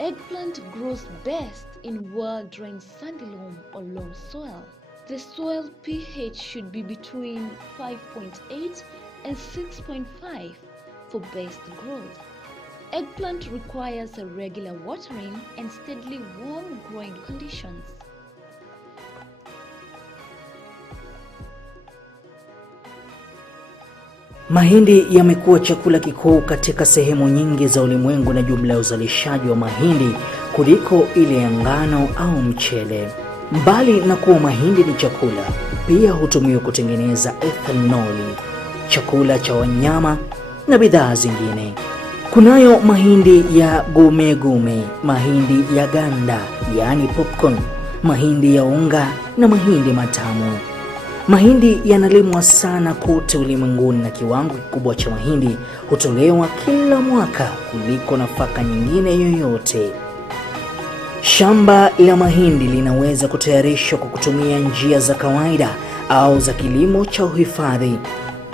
Eggplant grows best in well-drained sandy loam or loam soil. The soil pH should be between 5.8 and 6.5 for best growth. Eggplant requires a regular watering and steadily warm growing conditions. Mahindi yamekuwa chakula kikuu katika sehemu nyingi za ulimwengu na jumla ya uzalishaji wa mahindi kuliko ile ya ngano au mchele. Mbali na kuwa mahindi ni chakula, pia hutumiwa kutengeneza ethanoli, chakula cha wanyama na bidhaa zingine. Kunayo mahindi ya gume, mahindi ya ganda, yani popcorn, mahindi ya unga na mahindi matamu. Mahindi yanalimwa sana kote ulimwenguni na kiwango kikubwa cha mahindi hutolewa kila mwaka kuliko nafaka nyingine yoyote. Shamba la mahindi linaweza kutayarishwa kwa kutumia njia za kawaida au za kilimo cha uhifadhi.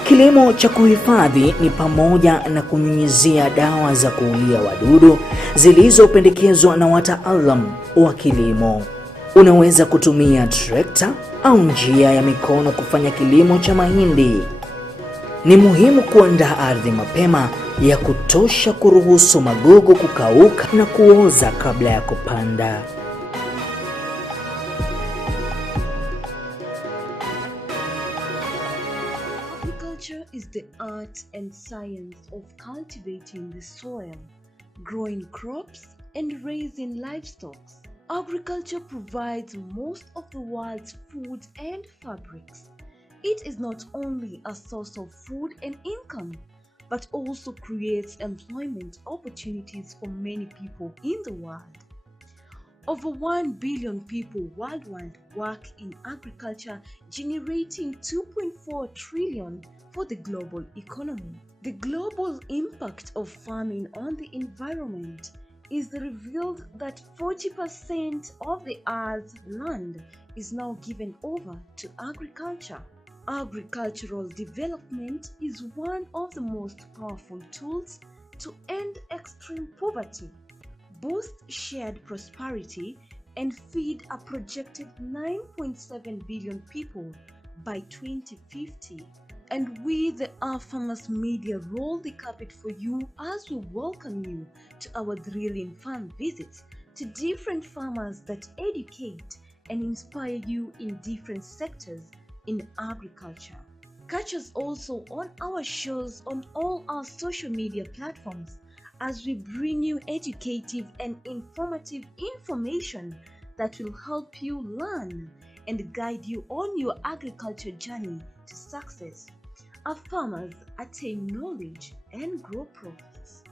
Kilimo cha kuhifadhi ni pamoja na kunyunyizia dawa za kuulia wadudu zilizopendekezwa na wataalamu wa kilimo. Unaweza kutumia trekta au njia ya mikono kufanya kilimo cha mahindi. Ni muhimu kuandaa ardhi mapema ya kutosha kuruhusu magugu kukauka na kuoza kabla ya kupanda. Agriculture is the art and science of cultivating the soil, growing crops, and raising livestock. Agriculture provides most of the world's food and fabrics. It is not only a source of food and income, but also creates employment opportunities for many people in the world. Over 1 billion people worldwide work in agriculture, generating 2.4 trillion for the global economy. The global impact of farming on the environment is revealed that 40% of the Earth's land is now given over to agriculture. Agricultural development is one of the most powerful tools to end extreme poverty. boost shared prosperity, and feed a projected 9.7 billion people by 2050. And we, the Our Farmers Media, roll the carpet for you as we welcome you to our thrilling farm visits to different farmers that educate and inspire you in different sectors in agriculture. Catch us also on our shows on all our social media platforms as we bring you educative and informative information that will help you learn and guide you on your agriculture journey to success. Our farmers attain knowledge and grow profits.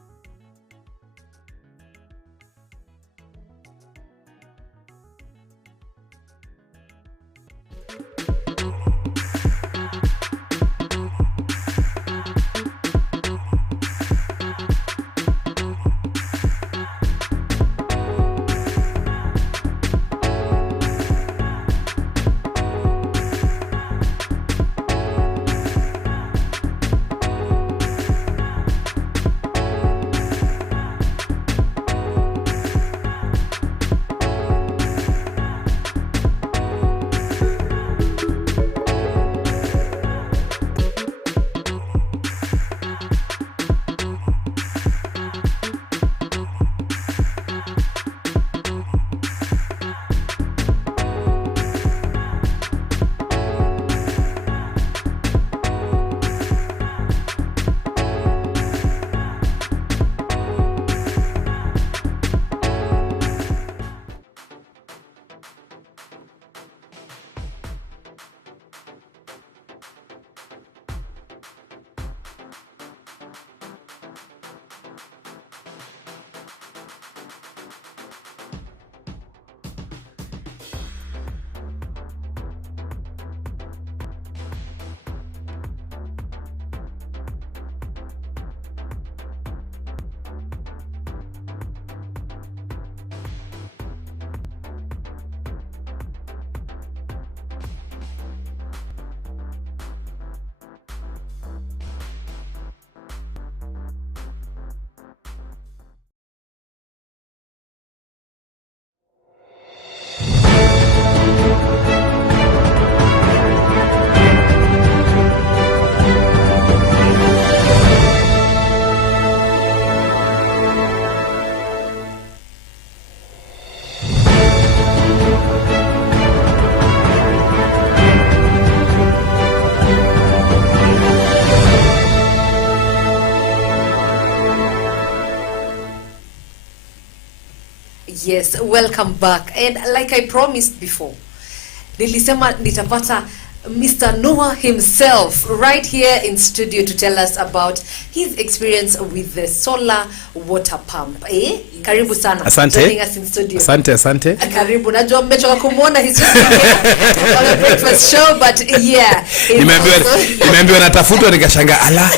Yes, welcome back. And like I promised before, nilisema nitapata Mr. Noah himself right here in studio to tell us about his experience with the solar water pump. Karibu sana. Asante. Joining us in studio. Asante. Karibu. Najua mmechoka kumuona, he's just here on a breakfast show, but yeah. Nimeambiwa natafutwa nikashanga ala.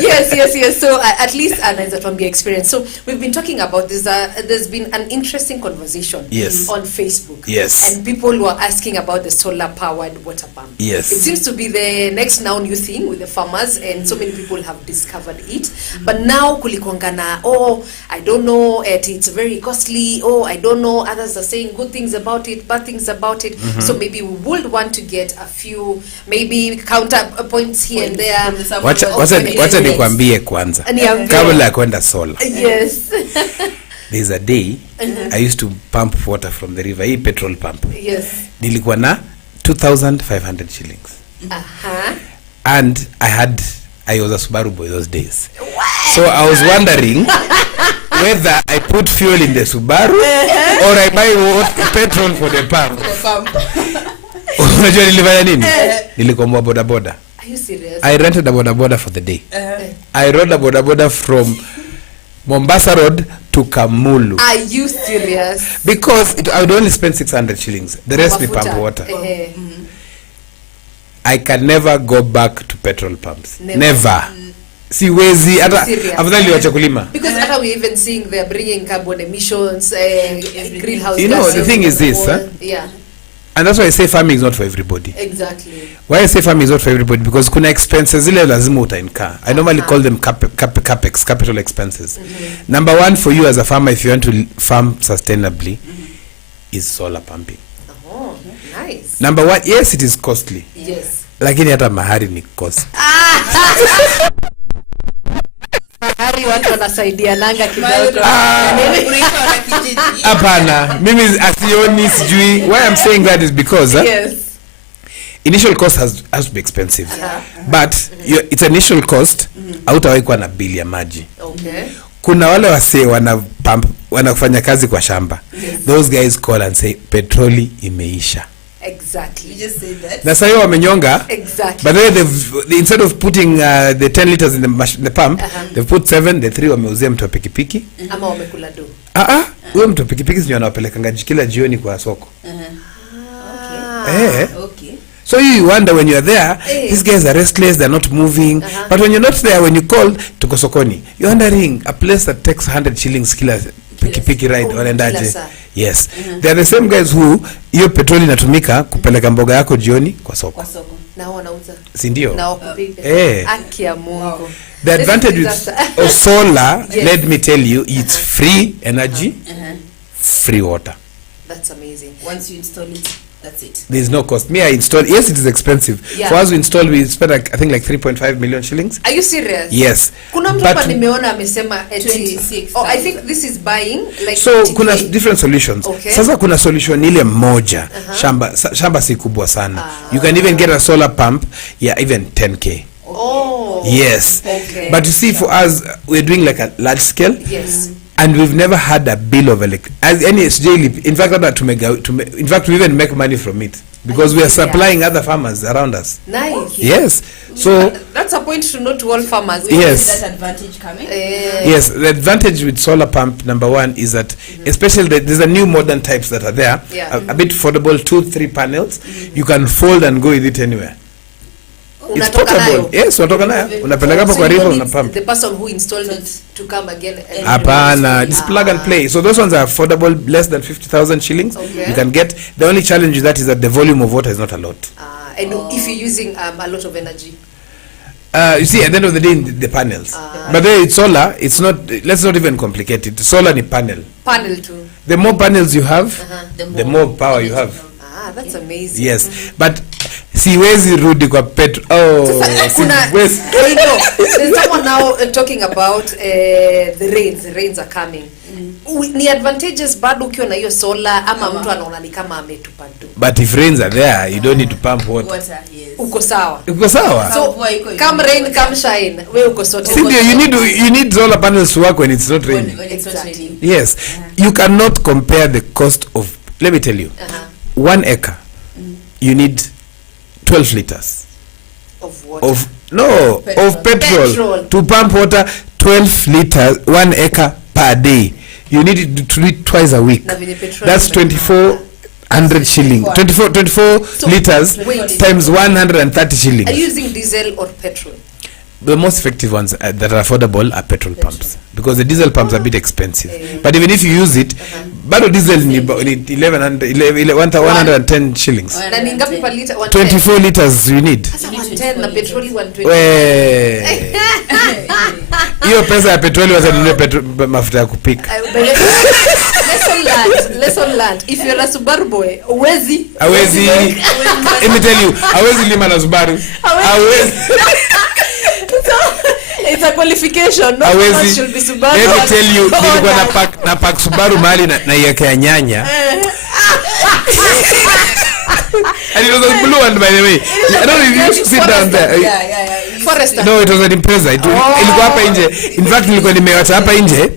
Yes. So at least anaweza tuambia experience. So we've been talking about this. There's been an interesting conversation on Facebook. Yes. And people were asking about the solar powered water pump. Yes. It seems to be the next now new thing with the farmers, and so many people have discovered it. But now kulikwangana, I don't know, it's very costly. I don't know. Others are saying good things about it, bad things about it. Mm-hmm. So maybe we would want to get a few, maybe counter points here and there. Wacha nikwambie kwanza kabla ya kwenda solar. Yes. There's a day I used to pump water from the river, hii petrol pump. Yes. Nilikuwa na 2,500 shillings. And I was a Subaru boy those days. What? So I was wondering whether I put fuel in the Subaru or I buy petrol for the pump. Unajua nilifanya nini? Nilikomboa bodaboda. Are you serious? I rented a bodaboda for the day. I rode a bodaboda from Mombasa Road to Kamulu. Are you serious? Because I would only spend 600 shillings. The rest we pump water. I can never go back to petrol pumps. Never. Siwezi hata afadhali wacha kulima. Because hata we even seeing they're bringing carbon emissions, greenhouse gases. You know, the thing is this, Yeah. And that's why I say farming is not for everybody. Exactly. Why I say farming is not for everybody, because kuna expenses zile lazima uta-incur. I normally call them capex, capital expenses. Number one for you as a farmer, if you want to farm sustainably, is solar pumping. Oh, nice. Number one, yes, it is costly. Yes. Lakini hata mahari ni cost. Mahari watu wanasaidiananga kidogo. Hapana, mimi asioni sijui. Why I'm saying that is because Yes. initial cost has to be expensive. But it's an initial cost, hautawahi kuwa na bili ya maji. Okay. Kuna wale wasee wanafanya kazi kwa shamba. Those guys call and say petroli imeisha. Exactly. You just said that. Na sasa hiyo wamenyonga. Exactly. But they instead of putting the 10 liters in the pump, they've put 7, the 3 wameuzia mtu wa pikipiki. Ama wamekula do. Huyo mtu wa pikipiki ndio anawapelekanga kila jioni kwa soko. Okay. So you wonder when you are there, these guys are restless, they're not moving. But when you're not there, when you call tuko sokoni, you're wondering a place that takes 100 shillings kila pikipiki ride wanaendaje? Yes. They are the same guys who hiyo petroli inatumika kupeleka mboga yako jioni kwa soko. Na wanauza. Si ndio? Na wakupiga. Haki ya Mungu. The advantage of solar, let me tell you, it's free energy, free water. That's amazing. Once you install it, that's it. There's no cost. Me, I install. Yes, it is expensive. Yeah. For us to install, we spend like, I think like 3.5 million shillings. Are you serious? Yes. Kuna mtu hapa nimeona amesema eti 26,000. Oh, I think this is buying like So 20K. kuna different solutions. Okay. Sasa kuna solution ile moja. Shamba si kubwa sana. You can even get a solar pump, yeah, even 10K. Oh. Yes. Okay. But you see, for us, we're doing like a large scale. Yes. And we've never had a bill of electricity. As any SJ, in fact, in fact, we even make money from it because we are supplying other farmers around us. Nice. Yes. So That's a point to note to all farmers. Yes. Is that advantage coming? yes, the advantage with solar pump, number one, is that especially there's a new modern types that are there, Yeah. a bit affordable, 2-3 panels. You can fold and go with it anywhere. It's Unatoka nayo. portable. Yes, unatoka nayo. Unapeleka hapo So kwa you river don't una need pump. the person who installed it to come again and Hapana, just plug and play. So those ones are affordable, less than 50,000 shillings. Okay. You can get. The only challenge with that is that the volume of water is not a lot. and if you're using a lot of energy. You see, at the end of the day, the panels. But then it's solar. It's not. Let's not even complicate it. Solar ni panel. Panel too. The more panels you have, the more power you have. That's amazing. Yes, but siwezi rudi kwa petro. Oh, siwezi. I know. There's someone now talking about the rains. The rains are coming. Ni advantages bado ukiwa na hiyo solar ama mtu anaona ni kama ametupa tu. But if rains are there, you don't need to pump water. Water, yes. Uko sawa. Uko sawa? So come rain, come shine. Wewe uko sote. Sindio, you need solar panels to work when it's not raining. When it's not raining. Yes, you cannot compare the cost of. Let me tell you, 1 acre, you need 12 liters Of water. of petrol to pump water. 12 liters, 1 acre per day. You need it to do it twice a week. Na venye petrol That's 2,400 shilling. 24 liters Wait. times 130 shillings. Are you using diesel or petrol? The most effective ones that are affordable are petrol pumps, because the diesel pumps are a bit expensive. But even if you use it, bado diesel ni 110 shillings. Na ni ngapi per liter? 24 liters you need. Sasa 110 na petroli 120. Hiyo pesa ya petroli watanunue mafuta ya kupika. Lesson learned. If you're a Subaru boy, uwezi. Let me tell you, hawezi lima na Subaru. Hawezi. It's a qualification. No one should be Subaru. Let me tell you, nilikuwa na park Subaru mahali na iwekea nyanya. And it was a blue one, by the way. I don't know if you should sit down there. Yeah. Forester. No, it was an Impreza. Ilikuwa hapa nje. In fact, nilikuwa nimewacha hapa nje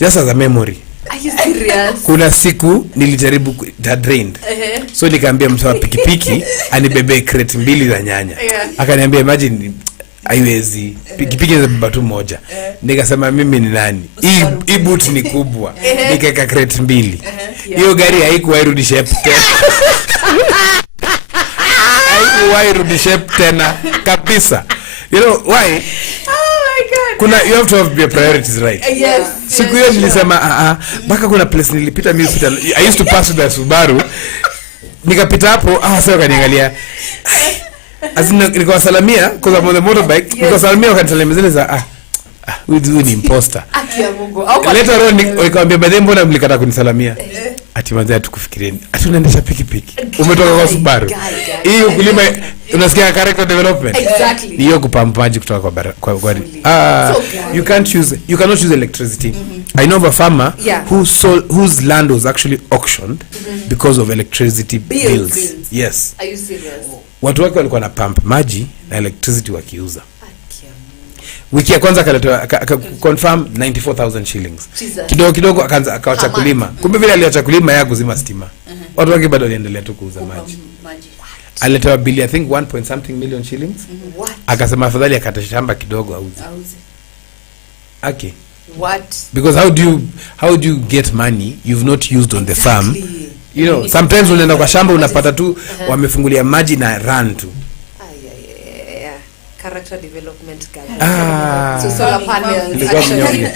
just as a memory. Are you serious? Kuna siku nilijaribu that drained. So nikaambia mtu wa pikipiki anibebe crate 2 za nyanya. Akaniambia imagine haiwezi. Pikipiki inabeba tu moja. Nikasema mimi ni nani? Hii boot ni kubwa. Nikaweka crate 2. Hiyo gari haikuwahi rudi shape tena. Haikuwahi rudi shape tena kabisa. You know why? You have to have your priorities right. Yes. Siku hiyo nilisema mpaka kuna place nilipita I used to pass with the Subaru. nikapita hapo sasa wakaniangalia azina nikawasalamia kwa sababu the motorbike nikawasalamia wakanisalimia zile za huyu ni imposter. Akia Mungu. Au Later on nikamwambia baadaye mbona mlikata kunisalamia? Ati manzi atukufikirieni. Ati unaendesha pikipiki. Umetoka kwa Subaru. Hii ukulima unasikia character development. Exactly. Hiyo kupampaji kutoka kwa you cannot use electricity. I know of a farmer whose land was actually auctioned because of electricity bills. Yes. Are you serious? Watu wake walikuwa na pump maji na electricity wakiuza. Wiki ya kwanza confirm 94,000 shillings. Kidogo akaanza akawacha kulima. Kumbe vile aliacha kulima yeye kuzima stima. Watu wake bado waliendelea tu kuuza maji. Alitoa bili I think 1 million shillings. Akasema afadhali akata shamba kidogo auze. Okay. What? Because how do you get money you've not used on the farm? You know, sometimes unaenda kwa shamba unapata tu wamefungulia maji na run tu. Character development guide. So solar panels actually.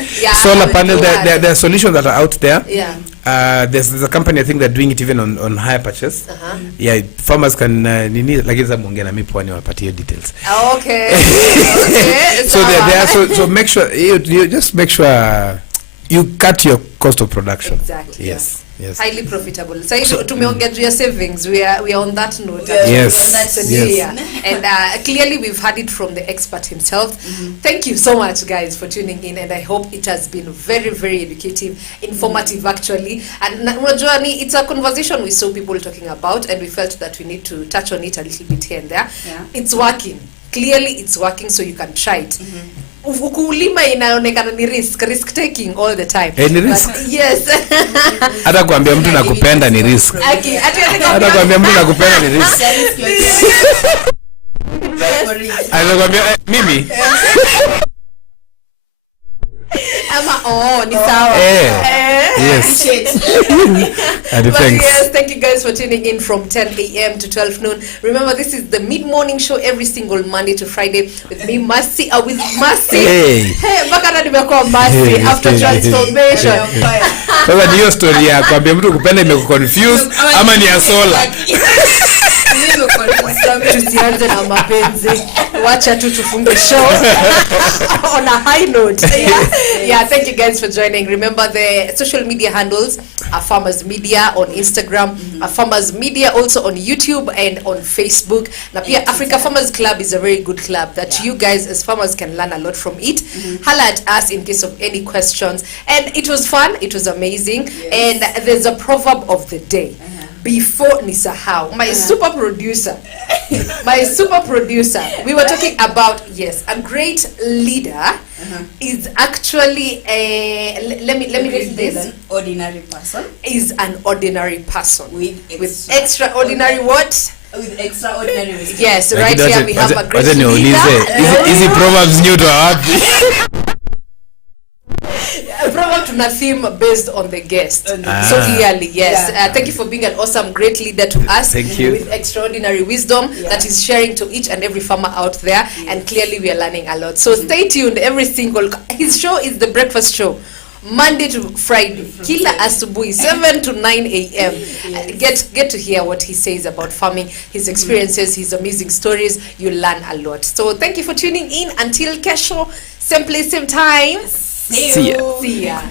Solar panel there are solutions that are out there. There's a company I think they're doing it even on higher purchase. Farmers can lakini sasa muongea na mimi pwani wapatie details. Okay. So there so make sure you just make sure you cut your cost of production. Exactly. Yes. Highly profitable. So tumeongea juu ya savings. We are on that note. Yes. And clearly we've heard it from the expert himself. Thank you so much guys for tuning in, and I hope it has been very, very educative, informative actually. And unajua it's a conversation we saw people talking about, and we felt that we need to touch on it a little bit here and there. It's working. Clearly it's working, so you can try it. Ukulima inaonekana ni risk taking all the time. Ni risk. Yes. Hata kuambia mtu nakupenda ni risk. Hata kuambia mtu nakupenda ni risk. Anakuambia mimi ama ni sawa. Yes. Yes, thank you guys for tuning in from 10 a.m. to 12 noon. Remember, this is the mid-morning show every single Monday to Friday with me, Mercy. With Mercy. Hey, bakana nimekuwa Mercy after transformation. Sasa hiyo story ya kwambia mtu kupenda imekuconfuse ama ni ya sola? Tusianze na mapenzi, wacha tu tufunge show on a high note. Thank you guys for joining. Remember the social media handles are Farmers Media on Instagram, Farmers Media also on YouTube and on Facebook. Na pia Africa Farmers Club is a very good club that you guys as farmers can learn a lot from it. Holla at us in case of any questions. And it was fun, it was amazing. And there's a proverb of the day. Before nisahau, my super producer, we were talking about, a great leader is actually let me read this. An ordinary person is an ordinary person with extraordinary what? With extraordinary wisdom. Yes, right here we have a great leader. Easy Proverbs new to wapi? Proverb tuna theme based on the guest. So clearly, yes. Thank you for being an awesome, great leader to us. Thank you. With extraordinary wisdom that is sharing to each and every farmer out there. And clearly we are learning a lot. So stay tuned his show is the breakfast show. Monday to Friday, kila asubuhi 7 to 9 a.m. Get to hear what he says about farming, his experiences, his amazing stories. You learn a lot. So thank you for tuning in. Until kesho, same place, same time. See ya. See ya.